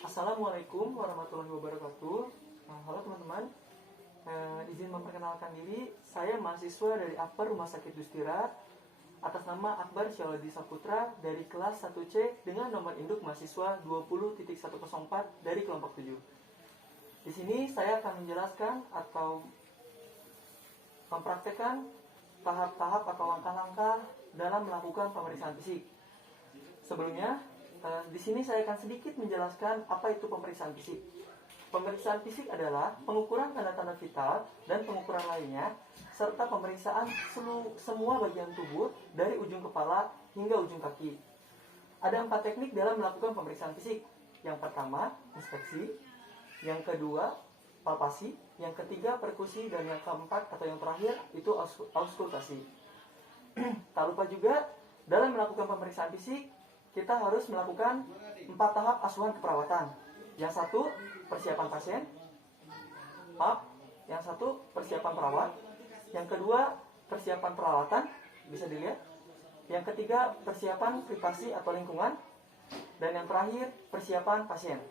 Assalamualaikum warahmatullahi wabarakatuh. Halo teman-teman. Izin memperkenalkan diri, saya mahasiswa dari Akbar Rumah Sakit Dustira atas nama Akbar Syawadi Saputra dari kelas 1C dengan nomor induk mahasiswa 20.104 dari kelompok 7. Di sini saya akan menjelaskan atau mempraktekkan tahap-tahap atau langkah-langkah dalam melakukan pemeriksaan fisik. Sebelumnya, di sini saya akan sedikit menjelaskan apa itu pemeriksaan fisik. Pemeriksaan fisik adalah pengukuran tanda-tanda vital dan pengukuran lainnya, serta pemeriksaan semua bagian tubuh dari ujung kepala hingga ujung kaki. Ada 4 teknik dalam melakukan pemeriksaan fisik. Yang pertama, inspeksi. Yang kedua, palpasi. Yang ketiga, perkusi. Dan yang keempat atau yang terakhir, itu auskultasi. Tak lupa juga, dalam melakukan pemeriksaan fisik, kita harus melakukan 4 tahap asuhan keperawatan. Yang satu, persiapan pasien. Yang satu, persiapan perawat. Yang kedua, persiapan perawatan, bisa dilihat. Yang ketiga, persiapan privasi atau lingkungan. Dan yang terakhir, persiapan pasien.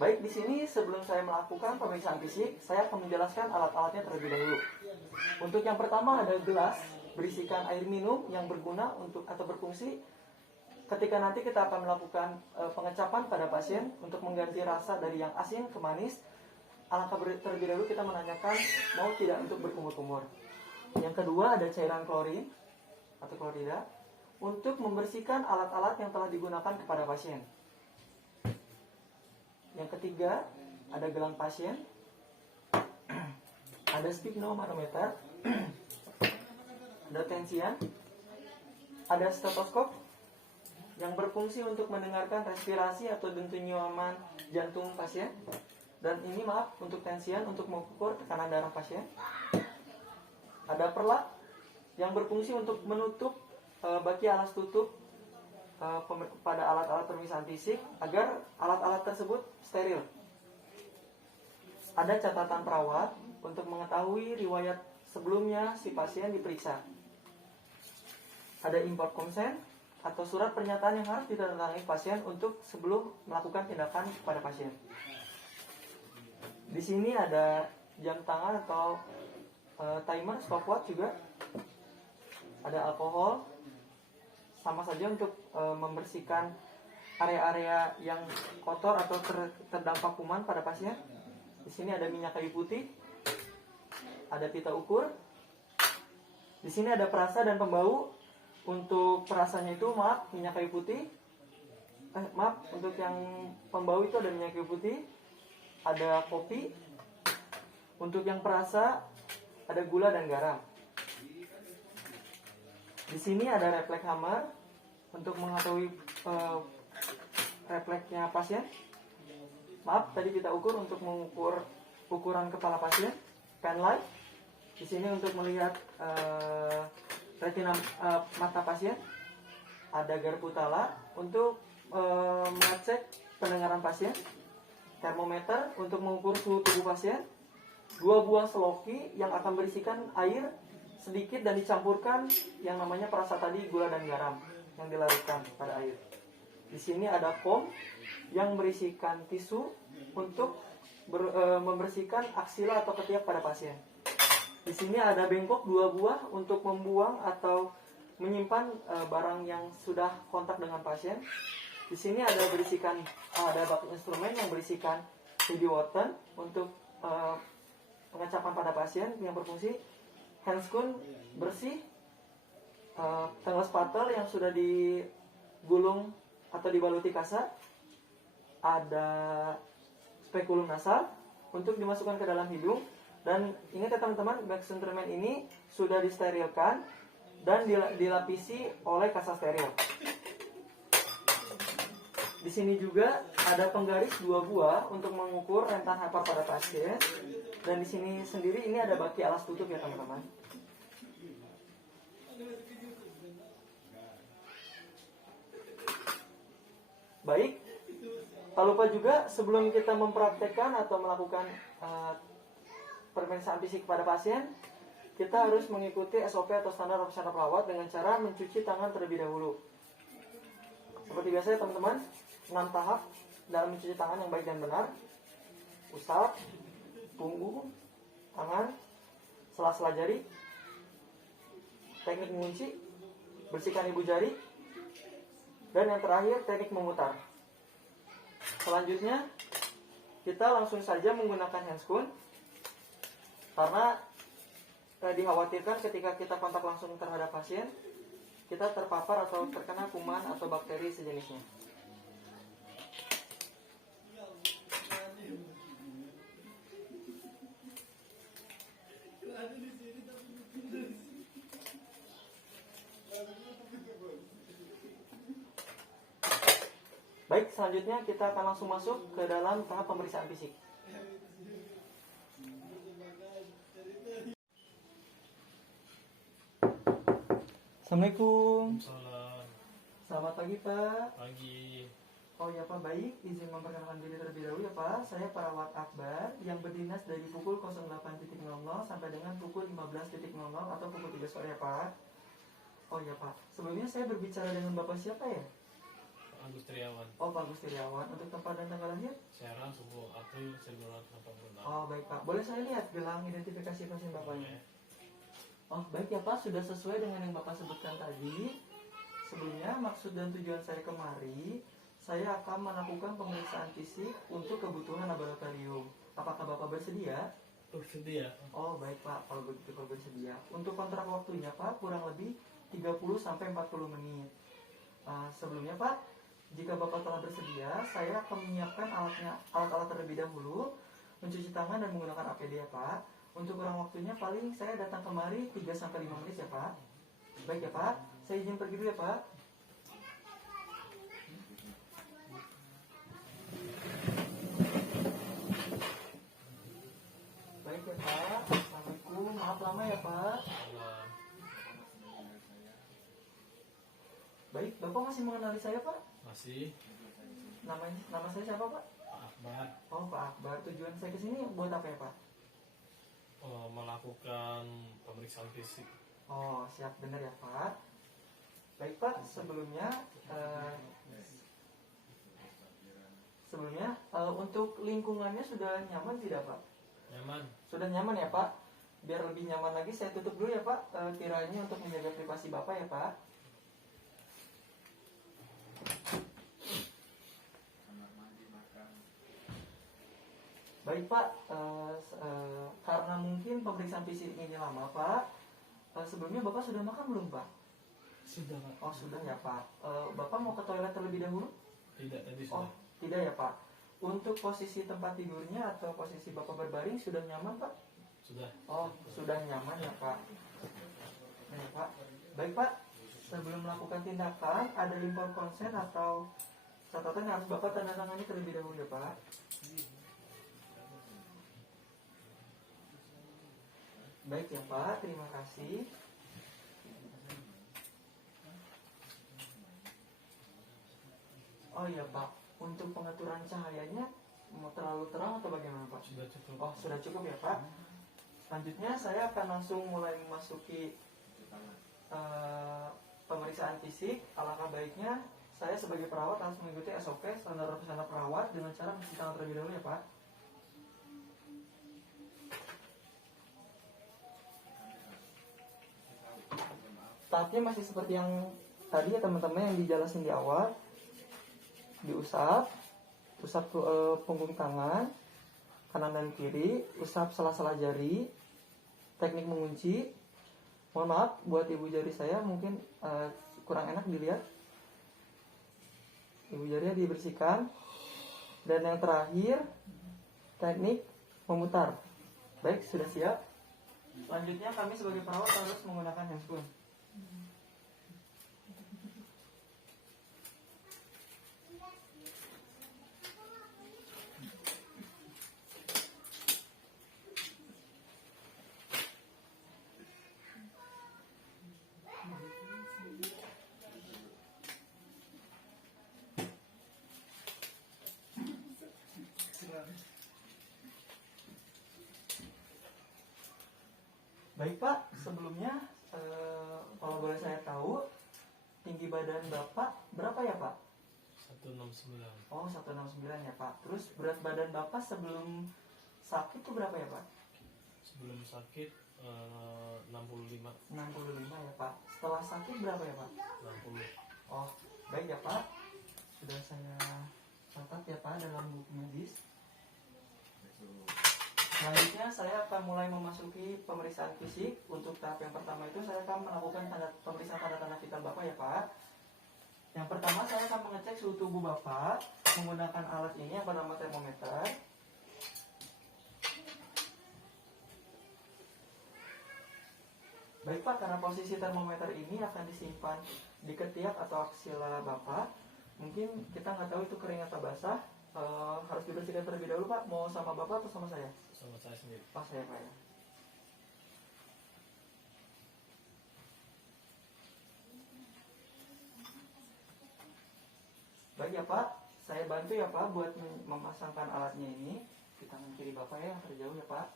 Baik, di sini sebelum saya melakukan pemeriksaan fisik, saya akan menjelaskan alat-alatnya terlebih dahulu. Untuk yang pertama ada gelas berisikan air minum yang berguna untuk atau berfungsi ketika nanti kita akan melakukan pengecapan pada pasien untuk mengganti rasa dari yang asin ke manis. Alangkah terlebih dahulu kita menanyakan mau tidak untuk berkumur-kumur. Yang kedua ada cairan klorin atau klorida untuk membersihkan alat-alat yang telah digunakan kepada pasien. Yang ketiga ada gelang pasien, ada sphygmomanometer, ada tensian, ada stetoskop yang berfungsi untuk mendengarkan respirasi atau denyuman jantung pasien. Dan ini untuk tensian untuk mengukur tekanan darah pasien. Ada perlak yang berfungsi untuk menutup baki alas tutup pada alat-alat pemeriksaan fisik agar alat-alat tersebut steril. Ada catatan perawat untuk mengetahui riwayat sebelumnya si pasien diperiksa. Ada import consent atau surat pernyataan yang harus ditandatangani pasien untuk sebelum melakukan tindakan kepada pasien. Di sini ada jam tangan atau timer, stopwatch juga. Ada alkohol, sama saja untuk membersihkan area-area yang kotor atau terdampak kuman pada pasien. Di sini ada minyak kayu putih, ada pita ukur. Di sini ada perasa dan pembau. Untuk perasanya itu minyak kayu putih. Untuk yang pembau itu ada minyak kayu putih, ada kopi. Untuk yang perasa ada gula dan garam. Di sini ada refleks hammer untuk mengetahui refleksnya pasien. Tadi kita ukur untuk mengukur ukuran kepala pasien. Pen light di sini untuk melihat retina mata pasien. Ada garpu tala untuk mengecek pendengaran pasien. Termometer untuk mengukur suhu tubuh pasien. 2 buah seloki yang akan berisikan air sedikit dan dicampurkan yang namanya perasa tadi, gula dan garam yang dilarutkan pada air. Di sini ada foam yang berisikan tisu untuk membersihkan aksila atau ketiak pada pasien. Di sini ada bengkok 2 buah untuk membuang atau menyimpan barang yang sudah kontak dengan pasien. Di sini ada bak instrumen yang berisikan baby water untuk pengecapan pada pasien yang berfungsi. Handscoon bersih, tanggal spatel yang sudah digulung atau dibaluti kasa. Ada spekulum nasal untuk dimasukkan ke dalam hidung. Dan ingat ya teman-teman, bak instrumen ini sudah disterilkan dan dilapisi oleh kasa steril. Di sini juga ada penggaris 2 buah untuk mengukur rentan hyper pada pasien. Dan di sini sendiri ini ada baki alas tutup ya teman-teman. Baik, tak lupa juga sebelum kita mempraktekkan atau melakukan pemeriksaan fisik kepada pasien, kita harus mengikuti SOP atau standar operasional perawat dengan cara mencuci tangan terlebih dahulu. Seperti biasa ya teman-teman, 6 tahap dalam mencuci tangan yang baik dan benar. Usap punggung, tangan, sela-sela jari. Teknik mengunci, bersihkan ibu jari. Dan yang terakhir, teknik memutar. Selanjutnya, kita langsung saja menggunakan handscoon. Karena dikhawatirkan ketika kita kontak langsung terhadap pasien, kita terpapar atau terkena kuman atau bakteri sejenisnya. Baik, selanjutnya kita akan langsung masuk ke dalam tahap pemeriksaan fisik. Assalamualaikum. Salam. Selamat pagi, Pak. Pagi. Oh ya Pak, baik. Izin memperkenalkan diri terlebih dahulu ya Pak. Saya perawat Akbar yang berdinas dari pukul 08.00 sampai dengan pukul 15.00 atau pukul 3 sore ya Pak. Oh ya Pak, sebelumnya saya berbicara dengan Bapak siapa ya? Pak Agus Triawan. Oh Pak Agus Triawan. Untuk tempat dan tanggal lahir? Serang 10 April 1986. Oh baik Pak, boleh saya lihat gelang identifikasi pasien Bapaknya? Oke. Oh baik ya Pak, sudah sesuai dengan yang Bapak sebutkan tadi. Sebelumnya maksud dan tujuan saya kemari, saya akan melakukan pemeriksaan fisik untuk kebutuhan laboratorium. Apakah Bapak bersedia? Bersedia. Oh baik Pak, kalau begitu Bapak bersedia. Untuk kontrak waktunya Pak, kurang lebih 30-40 menit. Sebelumnya Pak, jika Bapak telah bersedia, saya akan menyiapkan alat-alat terlebih dahulu, mencuci tangan dan menggunakan APD ya Pak. Untuk kurang waktunya paling saya datang kemari 3-5 menit ya Pak. Baik ya Pak, saya izin pergi dulu ya Pak. Baik ya Pak, Assalamualaikum. Maaf lama ya Pak. Salam. Baik, Bapak masih mengenali saya Pak? Masih. Nama saya siapa Pak? Pak Akbar. Oh Pak Akbar, tujuan saya kesini buat apa ya Pak? Melakukan pemeriksaan fisik. Oh siap, benar ya Pak. Baik Pak, sebelumnya untuk lingkungannya sudah nyaman tidak Pak? Nyaman. Sudah nyaman ya Pak? Biar lebih nyaman lagi saya tutup dulu ya Pak, kiranya untuk menjaga privasi Bapak ya Pak. Baik Pak, karena mungkin pemeriksaan fisik ini lama Pak, sebelumnya Bapak sudah makan belum Pak? Sudah Pak. Oh sudah ya Pak. Bapak mau ke toilet terlebih dahulu? Tidak, tadi Oh sudah. tidak ya Pak. Untuk posisi tempat tidurnya atau posisi Bapak berbaring sudah nyaman Pak? Sudah. Oh sudah nyaman ya Pak. Nah, ya, Pak. Baik Pak, sebelum melakukan tindakan ada impor konsen atau catatan yang harus Bapak tanda tangani terlebih dahulu ya Pak. Baik ya Pak, terima kasih. Oh iya Pak, untuk pengaturan cahayanya mau terlalu terang atau bagaimana Pak? Sudah cukup. Oh sudah cukup ya Pak. Selanjutnya saya akan langsung mulai memasuki pemeriksaan fisik. Alangkah baiknya saya sebagai perawat harus mengikuti SOP standar profesional perawat dengan cara mencuci tangan terlebih dahulu ya Pak. Tahapnya masih seperti yang tadi ya teman-teman yang dijelasin di awal. Diusap punggung tangan kanan dan kiri, usap sela-sela jari, teknik mengunci. Mohon maaf buat ibu jari saya mungkin kurang enak dilihat. Ibu jarinya dibersihkan. Dan yang terakhir teknik memutar. Baik, sudah siap. Selanjutnya kami sebagai perawat harus menggunakan handscoon. Baik Pak, sebelumnya kalau boleh saya tahu tinggi badan Bapak berapa ya Pak? 169. Oh, 169 ya Pak. Terus berat badan Bapak sebelum sakit tuh berapa ya Pak? Sebelum sakit 65. 65 ya Pak. Setelah sakit berapa ya Pak? 60. Oh, baik ya Pak. Sudah saya catat ya Pak dalam buku medis. Selanjutnya saya akan mulai memasuki pemeriksaan fisik. Untuk tahap yang pertama itu saya akan melakukan pemeriksaan tanda-tanda vital Bapak ya Pak. Yang pertama saya akan mengecek suhu tubuh Bapak menggunakan alat ini yang bernama termometer. Baik Pak, karena posisi termometer ini akan disimpan di ketiak atau aksila Bapak. Mungkin kita nggak tahu itu kering atau basah. Harus dibersihkan terlebih dahulu Pak. Mau sama Bapak atau sama saya? Sama saya sendiri. Pas saya Pak ya. Baik ya Pak, saya bantu ya Pak buat memasangkan alatnya ini di tangan kiri Bapak ya, yang terjauh ya Pak,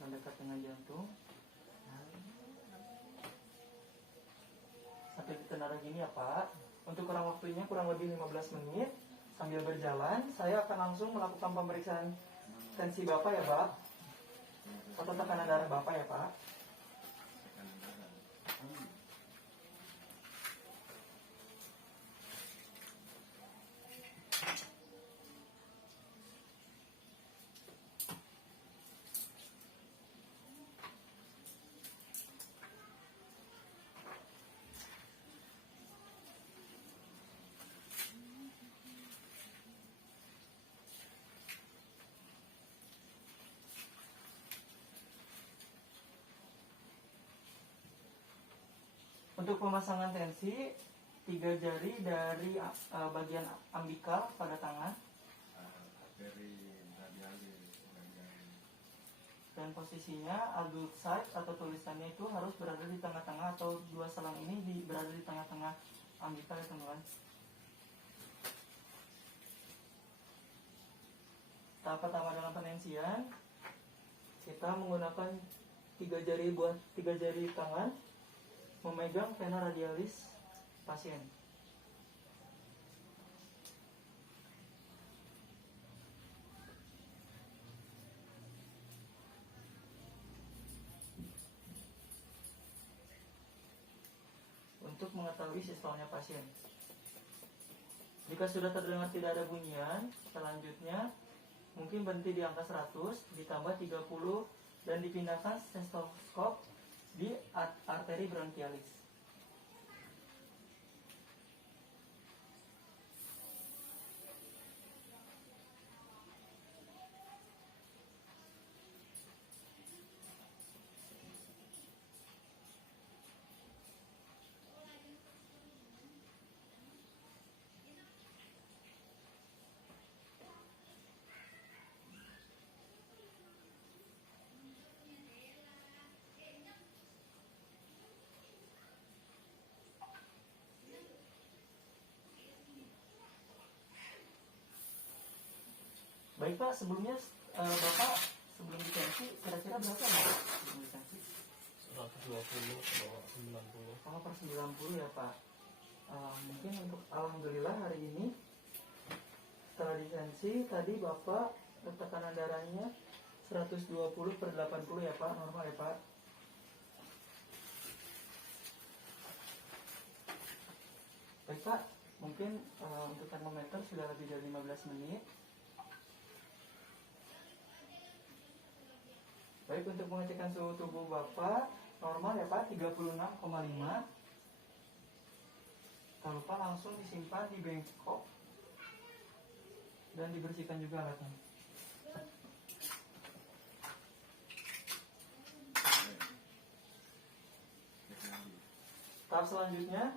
yang dekat dengan jantung. Sampai ditenara gini ya Pak. Untuk kurang waktunya kurang lebih 15 menit. Sambil berjalan, saya akan langsung melakukan pemeriksaan tensi Bapak ya Pak, atau tekanan darah Bapak ya Pak. Untuk pemasangan tensi, 3 jari dari bagian ambikal pada tangan. Dan posisinya adult side atau tulisannya itu harus berada di tengah-tengah, atau dua selang ini berada di tengah-tengah ambikal ya teman-teman. Tahap pertama dalam penensian, kita menggunakan 3 jari tangan memegang vena radialis pasien. Untuk mengetahui sistolnya pasien. Jika sudah terdengar tidak ada bunyian, selanjutnya mungkin berhenti di angka 100, ditambah 30, dan dipindahkan stetoskop di arteri bronkialis. Baik Pak, sebelumnya Bapak sebelum ditensi kira-kira berapa Pak sebelum ditensi? 120 atau 90. Oh, per 90 ya Pak. Mungkin untuk alhamdulillah hari ini setelah ditensi tadi Bapak tekanan darahnya 120/80 ya Pak, normal ya Pak. Baik Pak, mungkin untuk termometer sudah lebih dari 15 menit. Baik, untuk pengecekan suhu tubuh Bapak normal ya Pak, 36,5. Tak lupa langsung disimpan di bengkok dan dibersihkan juga alatnya. Tahap selanjutnya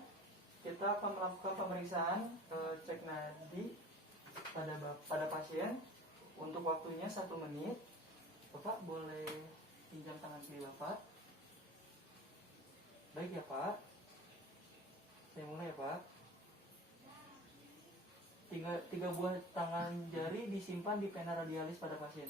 kita akan melakukan pemeriksaan cek nadi pada pasien. Untuk waktunya 1 menit. Bapak boleh pinjam tangan kiri Bapak. Baik ya Pak. Saya mulai ya Pak. 3 buah tangan jari disimpan di vena radialis pada pasien.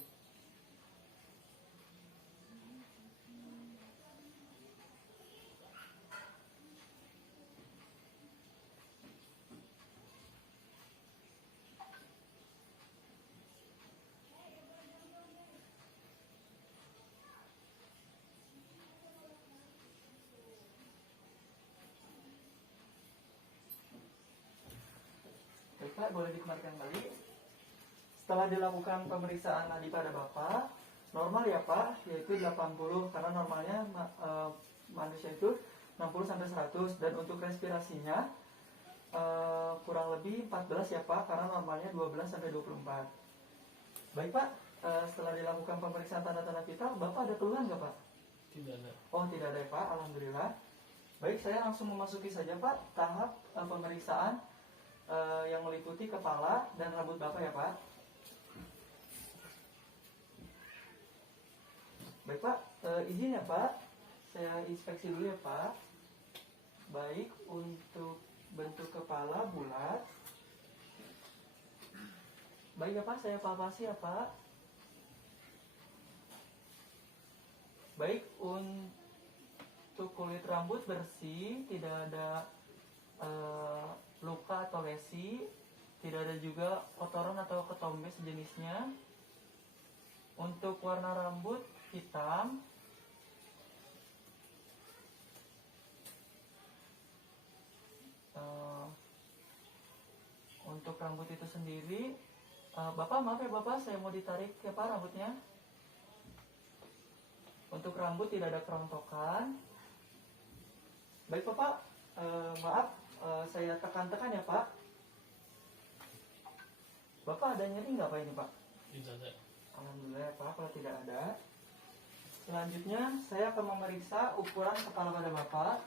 Pak, boleh dikembalikan kembali. Setelah dilakukan pemeriksaan nadi pada Bapak, normal ya Pak, yaitu 80, karena normalnya manusia itu 60 sampai 100, dan untuk respirasinya kurang lebih 14 ya Pak, karena normalnya 12 sampai 24. Baik Pak, setelah dilakukan pemeriksaan tanda-tanda vital, Bapak ada keluhan nggak Pak? Tidak ada. Oh, tidak ada ya Pak, alhamdulillah. Baik, saya langsung memasuki saja Pak tahap pemeriksaan yang meliputi kepala dan rambut Bapak ya Pak. Baik Pak, izin ya Pak, saya inspeksi dulu ya Pak. Baik, untuk bentuk kepala bulat. Baik ya Pak, saya palpasi ya Pak. Baik, untuk kulit rambut bersih, tidak ada luka atau lesi, tidak ada juga kotoran atau ketombe sejenisnya. Untuk warna rambut hitam. Untuk rambut itu sendiri, Bapak maaf ya Bapak, saya mau ditarik ya Pak rambutnya. Untuk rambut tidak ada kerontokan. Baik Bapak, maaf, saya tekan-tekan ya Pak. Bapak ada nyeri nggak Pak ini Pak? Tidak ada. Alhamdulillah ya Pak, kalau tidak ada. Selanjutnya saya akan memeriksa ukuran kepala pada Bapak.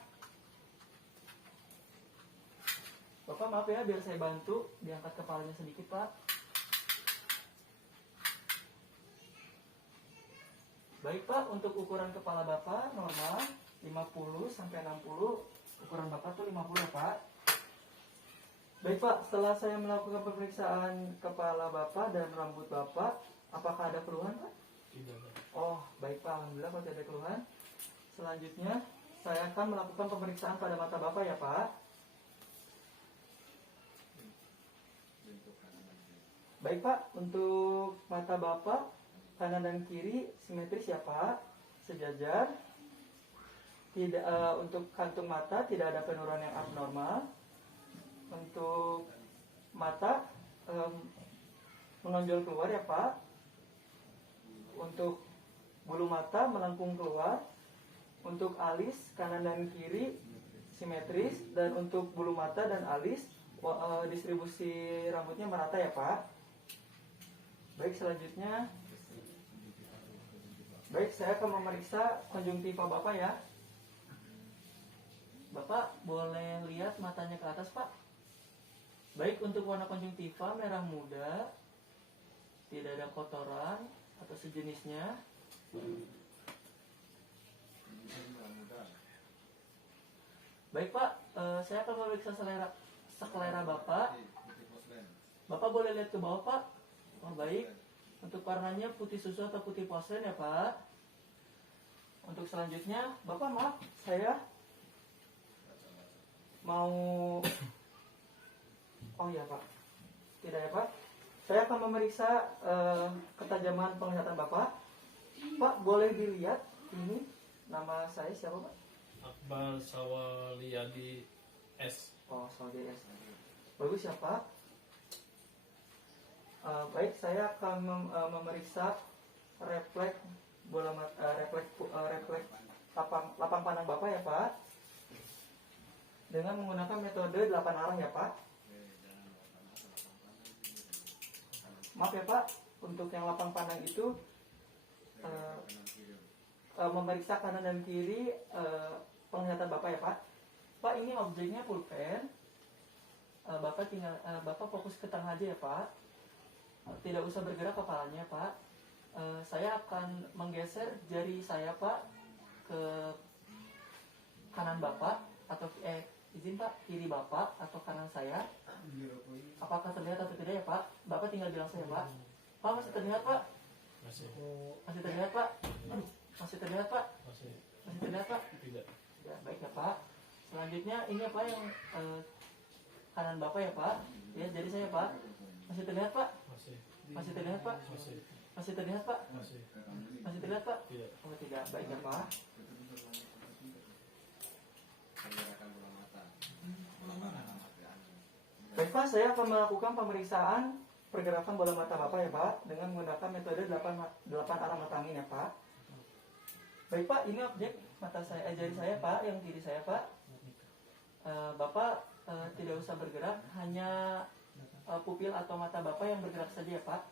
Bapak maaf ya, biar saya bantu diangkat kepalanya sedikit Pak. Baik Pak, untuk ukuran kepala Bapak normal 50 sampai 60. Ukuran Bapak tuh 50 ya Pak. Baik Pak, setelah saya melakukan pemeriksaan kepala Bapak dan rambut Bapak, apakah ada keluhan Pak? Tidak ada. Oh, baik Pak, alhamdulillah kalau tidak ada keluhan. Selanjutnya, saya akan melakukan pemeriksaan pada mata Bapak ya Pak. Baik Pak, untuk mata Bapak kanan dan kiri simetris ya Pak, sejajar. Tidak, untuk kantung mata tidak ada penurunan yang abnormal. Untuk mata menonjol keluar ya Pak. Untuk bulu mata melengkung keluar. Untuk alis kanan dan kiri simetris, dan untuk bulu mata dan alis distribusi rambutnya merata ya Pak. Baik, selanjutnya, baik, saya akan memeriksa konjungtiva Bapak ya. Bapak boleh lihat matanya ke atas Pak. Baik, untuk warna konjungtiva merah muda, tidak ada kotoran atau sejenisnya. Baik Pak, saya akan memeriksa selera Bapak. Bapak boleh lihat ke bawah Pak. Oh baik, untuk warnanya putih susu atau putih porselen ya Pak. Untuk selanjutnya, Bapak maaf, saya mau, oh ya Pak, tidak ya Pak. Saya akan memeriksa ketajaman penglihatan Bapak. Pak, boleh dilihat ini nama saya siapa Pak? Akbar Sawaliyadi S. Oh, Saudi S. Bagus ya Pak. Baik, saya akan memeriksa refleks bola mata, refleks lapang pandang Bapak ya Pak, dengan menggunakan metode 8 arah ya Pak. Maaf ya Pak, untuk yang lapang pandang itu memeriksa kanan dan kiri penglihatan Bapak ya Pak. Pak, ini objeknya pulpen. Bapak fokus ke tengah aja ya Pak. Tidak usah bergerak kepalanya Pak. Saya akan menggeser jari saya Pak ke kanan Bapak, atau izin Pak, kiri Bapak atau kanan saya. Apakah terlihat atau tidak ya Pak? Bapak tinggal bilang saya Pak. Pak, masih terlihat Pak? Masih. Masih terlihat Pak? Masih terlihat Pak? Masih. Masih terlihat Pak? Tidak. Ya, baik ya Pak. Selanjutnya ini apa yang kanan Bapak ya Pak? Ya, jadi saya Pak. Masih terlihat Pak? Masih. Masih terlihat Pak? Masih. Masih terlihat Pak? Masih. Masih terlihat Pak? Tidak. Oh tidak, baik ya Pak. Baik Baik Pak, saya akan melakukan pemeriksaan pergerakan bola mata Bapak ya Pak, dengan menggunakan metode 8 arah mata angin ya Pak. Baik Pak, ini objek mata saya, jari saya Pak, yang kiri saya Pak. Bapak tidak usah bergerak, hanya pupil atau mata Bapak yang bergerak saja ya Pak.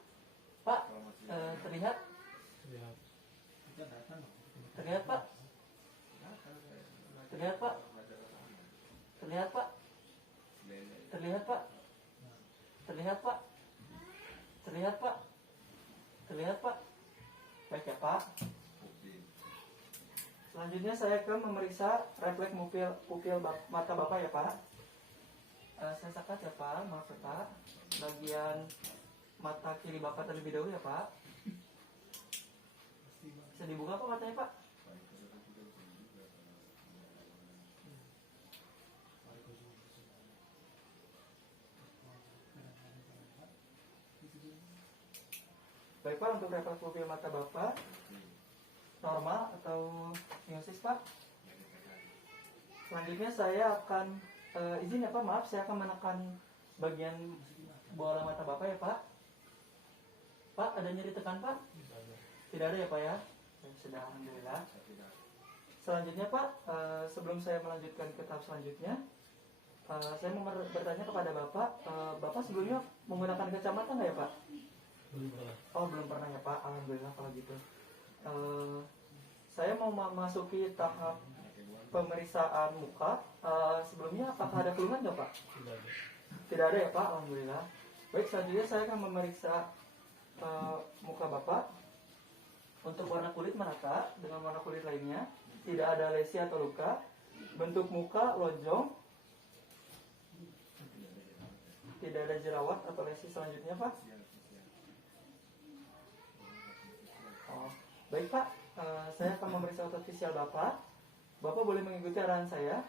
Pak, terlihat? Lihat. Terlihat Pak? Terlihat Pak? Terlihat Pak? Terlihat Pak? Terlihat Pak? Terlihat Pak? Terlihat Pak? Baik ya Pak. Selanjutnya saya akan memeriksa refleks pupil mata Bapak ya Pak. Saya sekat ya Pak, maaf ya Pak. Bagian mata kiri Bapak terlebih dahulu ya Pak. Bisa dibuka Pak matanya Pak? Baik Pak, untuk refleks pupil mata Bapak normal atau miosis Pak. Selanjutnya saya akan izin ya Pak, maaf saya akan menekan bagian bola mata Bapak ya Pak. Pak, ada nyeri tekan Pak? Tidak ada ya Pak ya? Sudah, alhamdulillah. Selanjutnya Pak, sebelum saya melanjutkan ke tahap selanjutnya, saya mau bertanya kepada Bapak, Bapak sebelumnya menggunakan kacamata nggak ya Pak? Belum pernah. Oh, belum pernah ya Pak, alhamdulillah kalau gitu. Saya mau memasuki tahap pemeriksaan muka. Sebelumnya apakah ada keluhan nggak Pak? Tidak ada. Tidak ada ya Pak, alhamdulillah. Baik, selanjutnya saya akan memeriksa muka Bapak. Untuk warna kulit merata dengan warna kulit lainnya, tidak ada lesi atau luka. Bentuk muka lonjong, tidak ada jerawat atau lesi. Selanjutnya Pak. Oh, baik Pak, saya akan memeriksa otot visual Bapak. Bapak boleh mengikuti arahan saya.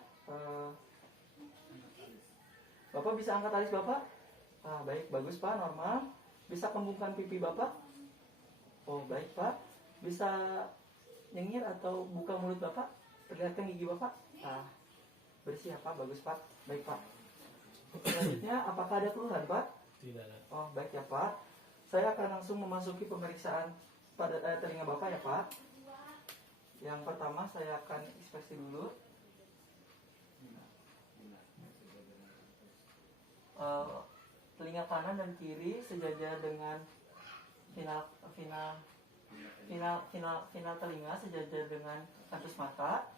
Bapak bisa angkat alis Bapak? Baik, bagus Pak, normal. Bisa kembungkan pipi Bapak? Oh, baik Pak. Bisa nyengir atau buka mulut Bapak? Perlihatkan gigi Bapak? Bersih ya Pak, bagus Pak. Baik Pak. Selanjutnya, apakah ada keluhan Pak? Tidak ada. Oh, baik ya Pak. Saya akan langsung memasuki pemeriksaan pada telinga Bapak ya Pak. Yang pertama saya akan inspeksi dulu. Telinga kanan dan kiri sejajar dengan final telinga sejajar dengan kantus mata.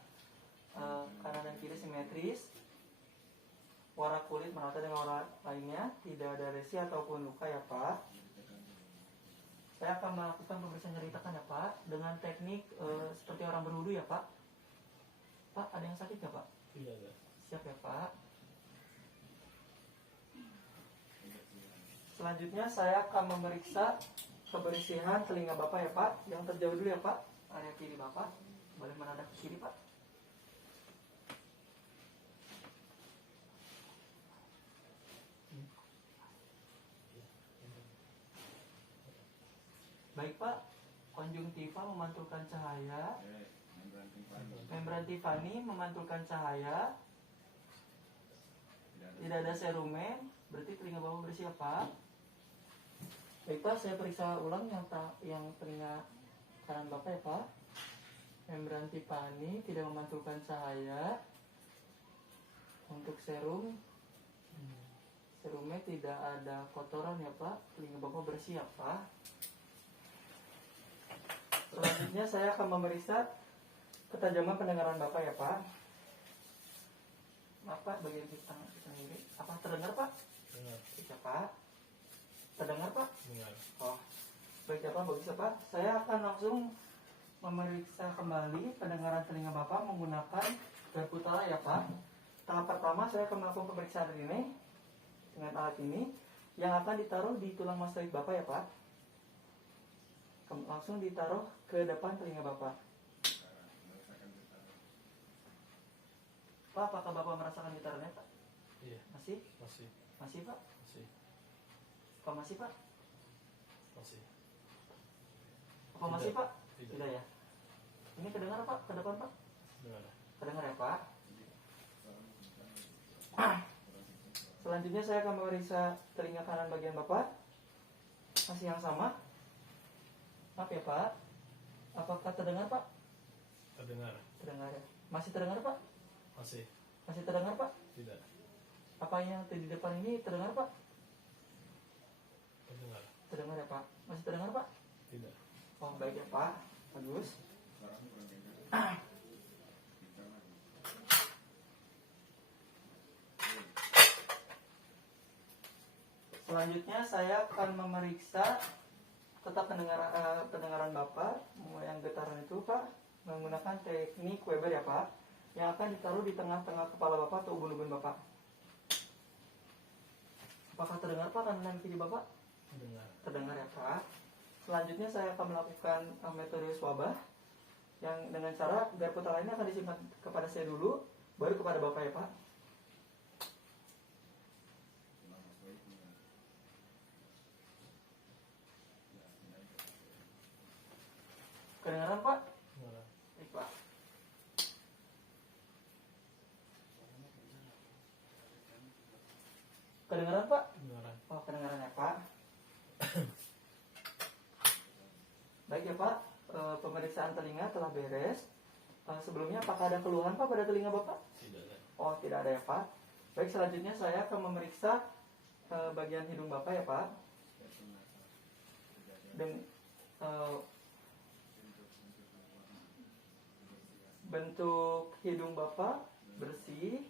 Kanan dan kiri simetris. Warna kulit merata dengan warna lainnya, tidak ada lesi ataupun luka ya Pak. Saya akan melakukan pemeriksaan nyeri tekan ya Pak, dengan teknik seperti orang berwudu ya Pak. Pak, ada yang sakit nggak Pak? Tidak ada. Siap ya Pak. Selanjutnya saya akan memeriksa kebersihan telinga Bapak ya Pak. Yang terjauh dulu ya Pak, area kiri Bapak. Boleh menadap ke kiri Pak. Baik Pak, konjungtiva memantulkan cahaya, membran Tiffany memantulkan cahaya, tidak ada serumen, berarti telinga Bapak bersih ya Pak. Baik Pak, saya periksa ulang yang telinga kanan Bapak ya Pak. Membran Tiffany tidak memantulkan cahaya. Untuk serumnya tidak ada kotoran ya Pak, telinga Bapak bersih ya Pak. Selanjutnya saya akan memeriksa ketajaman pendengaran Bapak ya Pak. Bapak bagian kita sendiri. Apa terdengar Pak? Dengar. Bisa Pak. Terdengar Pak? Dengar. Oh, baik ya Pak, bagus ya Pak. Saya akan langsung memeriksa kembali pendengaran telinga Bapak menggunakan Garputala ya Pak. Tahap pertama saya akan melakukan pemeriksaan ini dengan alat ini yang akan ditaruh di tulang mastoid Bapak ya Pak. Langsung ditaruh ke depan telinga Bapak. Pak, apakah Bapak merasakan getarannya Pak? Iya. Masih? Masih. Masih Pak? Masih. Apa masih Pak? Masih. Apa masih Pak? Tidak. Tidak ya. Ini kedengar Pak? Ke depan Pak? Dengar. Kedengar ya Pak? Selanjutnya saya akan memeriksa telinga kanan bagian Bapak. Masih yang sama. Maaf ya Pak. Apakah terdengar Pak? Terdengar. Terdengar ya. Masih terdengar Pak? Masih. Masih terdengar Pak? Tidak. Apa yang di depan ini terdengar Pak? Terdengar. Terdengar ya Pak? Masih terdengar Pak? Tidak. Oh baik ya Pak. Bagus. Selanjutnya saya akan memeriksa tetap pendengaran Bapak yang getaran itu Pak menggunakan teknik Weber ya Pak, yang akan ditaruh di tengah-tengah kepala Bapak atau ubun-ubun Bapak. Apakah terdengar Pak kanan kiri Bapak? Terdengar. Terdengar ya Pak. Selanjutnya saya akan melakukan metode swabah yang dengan cara agar putaran ini akan disimpan kepada saya dulu, baru kepada Bapak ya Pak. Kedengaran Pak? Terdengar. Baik Pak. Kedengaran Pak? Terdengar. Oh kedengaran ya Pak. Baik ya Pak, pemeriksaan telinga telah beres. Sebelumnya apakah ada keluhan Pak pada telinga Bapak? Tidak ada. Oh tidak ada ya Pak. Baik, selanjutnya saya akan memeriksa bagian hidung Bapak ya Pak. Bentuk hidung Bapak bersih,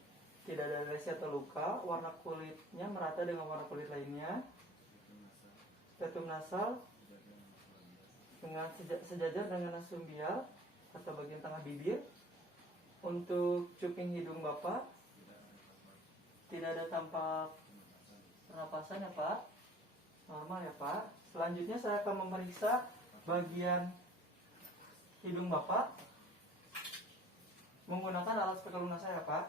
tidak ada lesi atau luka, warna kulitnya merata dengan warna kulit lainnya. Spektrum nasal dengan sejajar dengan nasumbial atau bagian tengah bibir. Untuk cuping hidung Bapak tidak ada tampak pernapasan ya Pak, normal ya Pak. Selanjutnya saya akan memeriksa bagian hidung Bapak menggunakan alat spekulum saya Pak.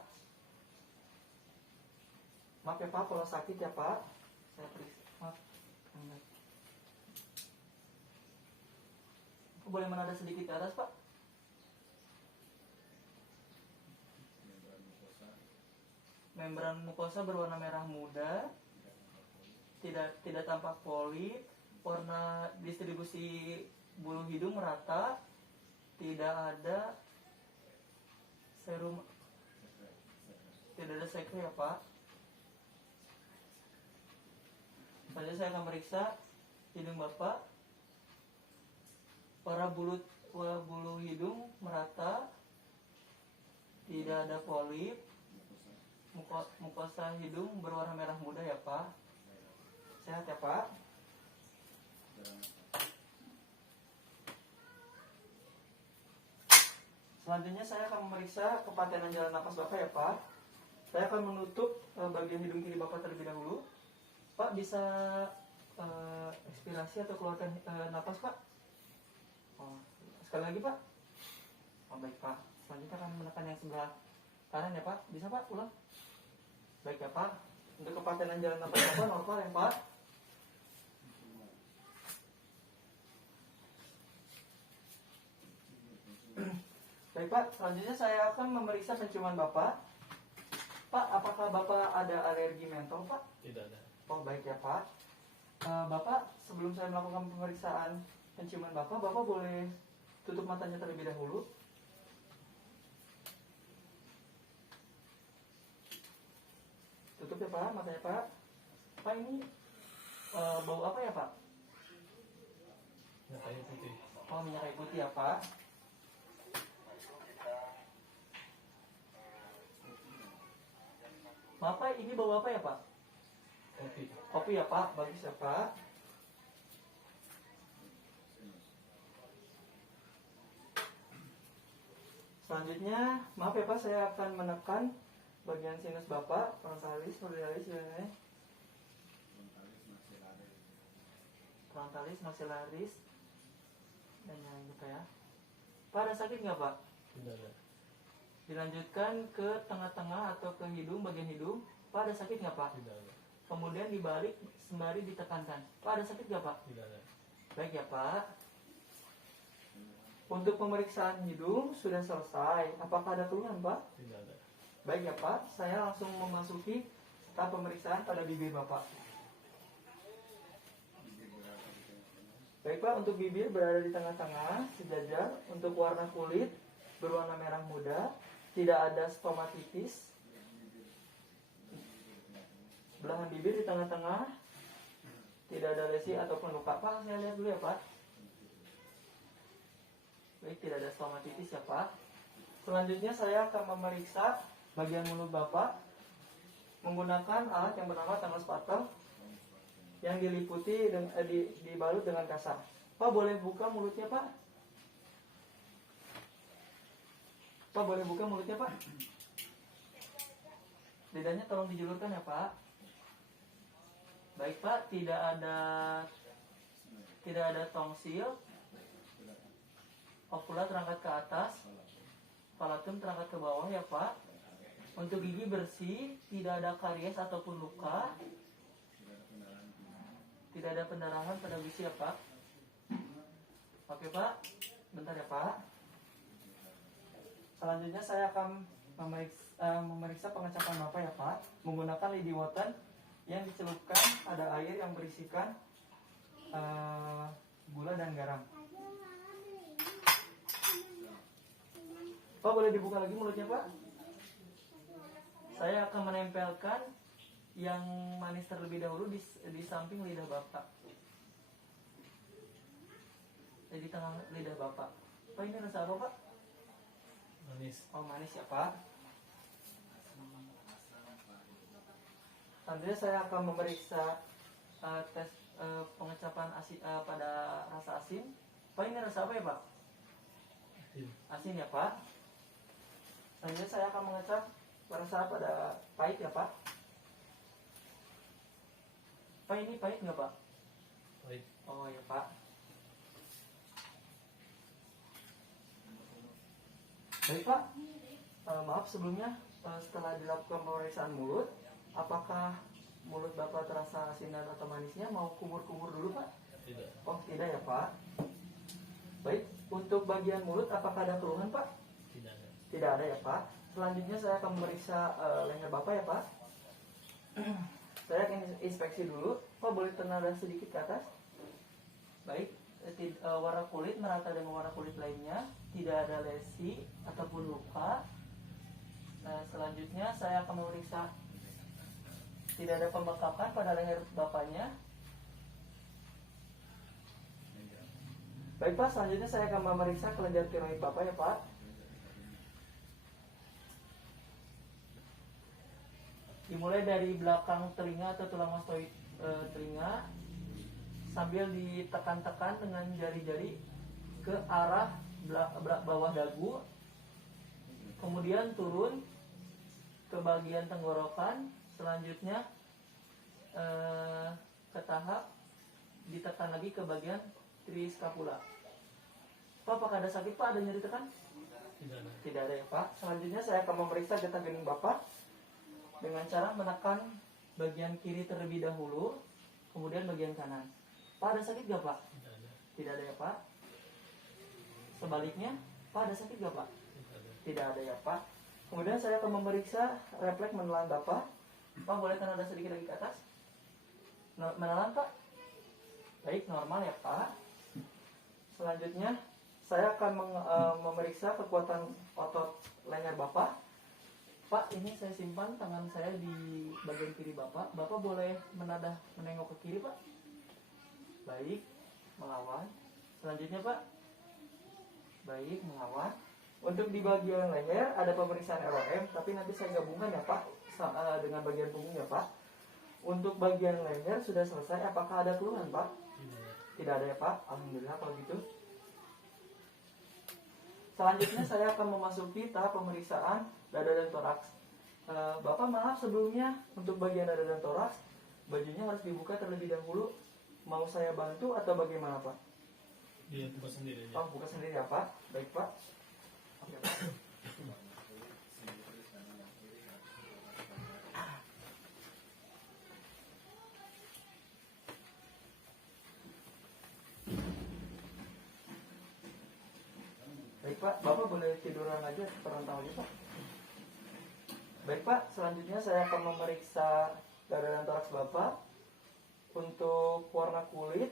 Maaf ya Pak kalau sakit ya Pak. Saya periksa. Maaf. Boleh menada sedikit ke atas Pak? Membran mukosa berwarna merah muda, tidak tampak polip, warna distribusi bulu hidung merata, tidak ada serum, tidak ada sekre ya Pak. Selanjutnya saya akan meriksa hidung Bapak. Para bulu hidung merata, tidak ada polip, mukosa hidung berwarna merah muda ya Pak. Sehat ya Pak. Selanjutnya saya akan memeriksa kepatenan jalan napas Bapak ya Pak. Saya akan menutup bagian hidung kiri Bapak terlebih dahulu. Pak bisa ekspirasi atau keluarkan napas Pak. Oh, sekali lagi Pak. Oh, baik Pak. Selanjutnya akan menekan yang sebelah kanan ya Pak. Bisa Pak ulang. Baik ya Pak. Untuk kepatenan jalan napas Bapak normal ya Pak. Baik Pak, selanjutnya saya akan memeriksa penciuman Bapak. Pak, apakah Bapak ada alergi mentol Pak? Tidak ada. Oh baik ya Pak. Bapak, sebelum saya melakukan pemeriksaan penciuman Bapak boleh tutup matanya terlebih dahulu. Tutup ya Pak, matanya Pak. Pak ini bau apa ya Pak? Minyak kayu putih. Oh minyak kayu putih ya Pak. Maaf Pak, ini bau apa ya Pak? Kopi. Kopi ya Pak, bagus ya Pak. Selanjutnya, maaf ya Pak, saya akan menekan bagian sinus Bapak, frontalis, maxillaris, dan yang gitu ya. Pak, ada sakit nggak Pak? Tidak ada. Dilanjutkan ke tengah-tengah atau ke hidung, bagian hidung. Pak, ada sakit nggak Pak? Tidak ada. Kemudian dibalik sembari ditekankan. Pak, ada sakit nggak Pak? Tidak ada. Baik ya Pak. Untuk pemeriksaan hidung sudah selesai. Apakah ada keluhan Pak? Tidak ada. Baik ya Pak, saya langsung memasuki tahap pemeriksaan pada bibir Bapak. Baik Pak, untuk bibir berada di tengah-tengah, sejajar. Untuk warna kulit berwarna merah muda, tidak ada stomatitis. Belahan bibir di tengah-tengah, tidak ada lesi ataupun luka. Pak, saya lihat dulu ya Pak. Baik, tidak ada stomatitis ya Pak. Selanjutnya saya akan memeriksa bagian mulut Bapak menggunakan alat yang bernama tanggal spatel yang diliputi dibalut dengan kasar. Pak, boleh buka mulutnya Pak? Pak, boleh buka mulutnya Pak? Lidahnya tolong dijulurkan ya Pak. Baik Pak, tidak ada tongsil. Okula terangkat ke atas, palatum terangkat ke bawah ya Pak. Untuk gigi bersih, tidak ada karies ataupun luka, tidak ada pendarahan pada gusi ya Pak. Oke Pak, bentar ya Pak. Selanjutnya saya akan memeriksa pengecapan Bapak ya Pak menggunakan lidi wotan yang dicelupkan pada air yang berisikan gula dan garam. Pak, boleh dibuka lagi mulutnya Pak? Saya akan menempelkan yang manis terlebih dahulu di samping lidah Bapak. Di tengah lidah Bapak. Pak, ini rasa apa Pak? Manis. Oh, manis ya Pak. Selanjutnya saya akan memeriksa tes pengecapan pada rasa asin. Pak, ini rasa apa ya Pak? Asin ya Pak. Selanjutnya saya akan mengecap rasa pada pahit ya Pak. Pak, ini pahit nggak Pak? Pahit. Oh ya Pak. Baik Pak. Maaf sebelumnya setelah dilakukan pemeriksaan mulut, apakah mulut Bapak terasa asin atau manisnya? Mau kumur-kumur dulu Pak? Tidak. Oh tidak ya Pak. Baik, untuk bagian mulut apakah ada keluhan Pak? Tidak ada. Tidak ada ya Pak. Selanjutnya saya akan memeriksa leher Bapak ya Pak. Saya akan inspeksi dulu. Pak, boleh tenada sedikit ke atas? Baik, warna kulit merata dengan warna kulit lainnya, tidak ada lesi ataupun luka. Nah, selanjutnya saya akan memeriksa tidak ada pembekakan pada leher Bapaknya. Baik Pak, selanjutnya saya akan memeriksa kelenjar tiroid Bapak ya Pak. Dimulai dari belakang telinga atau tulang mastoid telinga, sambil ditekan-tekan dengan jari-jari ke arah bawah dagu, kemudian turun ke bagian tenggorokan, selanjutnya ke tahap ditekan lagi ke bagian triskapula. Pak, apakah ada sakit Pak? Ada nyeri tekan? Tidak ada. Tidak ada ya Pak. Selanjutnya saya akan memeriksa getah gening Bapak dengan cara menekan bagian kiri terlebih dahulu, kemudian bagian kanan. Pak, ada sakit gak Pak? Tidak ada. Tidak ada ya Pak. Sebaliknya, Pak, ada sakit gak Pak? Tidak ada. Tidak ada ya Pak. Kemudian saya akan memeriksa refleks menelan Bapak. Pak, boleh tenada sedikit lagi ke atas? Menelan Pak? Baik, normal ya Pak. Selanjutnya saya akan memeriksa kekuatan otot leher Bapak. Pak, ini saya simpan tangan saya di bagian kiri Bapak. Bapak boleh menengok ke kiri Pak? Baik, melawan. Selanjutnya Pak. Baik, melawan. Untuk di bagian leher ada pemeriksaan ROM, tapi nanti saya gabungkan ya Pak dengan bagian punggung ya Pak. Untuk bagian leher sudah selesai. Apakah ada keluhan Pak? Tidak ada. Tidak ada ya Pak. Alhamdulillah kalau gitu. Selanjutnya saya akan memasuki tahap pemeriksaan dada dan toraks. Bapak maaf sebelumnya, untuk bagian dada dan toraks bajunya harus dibuka terlebih dahulu. Mau saya bantu atau bagaimana Pak? Dia buka sendiri aja. Oh, buka sendiri ya Pak. Baik Pak. Oke Pak. Baik Pak, Bapak boleh tiduran aja, terantau aja Pak. Baik Pak, selanjutnya saya akan memeriksa dada dan toraks Bapak. Untuk warna kulit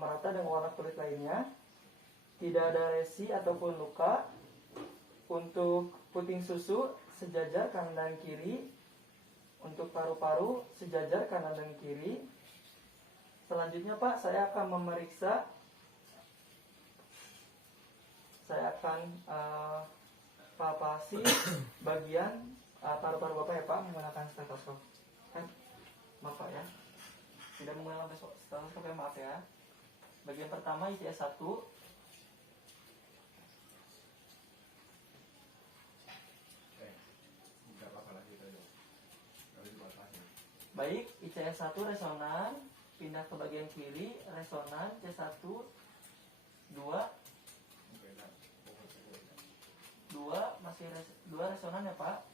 merata dengan warna kulit lainnya, tidak ada lesi ataupun luka. Untuk puting susu sejajar kanan dan kiri. Untuk paru-paru sejajar kanan dan kiri. Selanjutnya Pak, saya akan memeriksa. Saya akan palpasi bagian paru-paru Bapak ya Pak, menggunakan stetoskop. Maaf Pak ya, tidak menggunakan stetoskop ya, maaf ya. Bagian pertama ICS 1. Baik, ICS 1 resonan, pindah ke bagian kiri, resonan C1 2 masih 2 resonan ya Pak.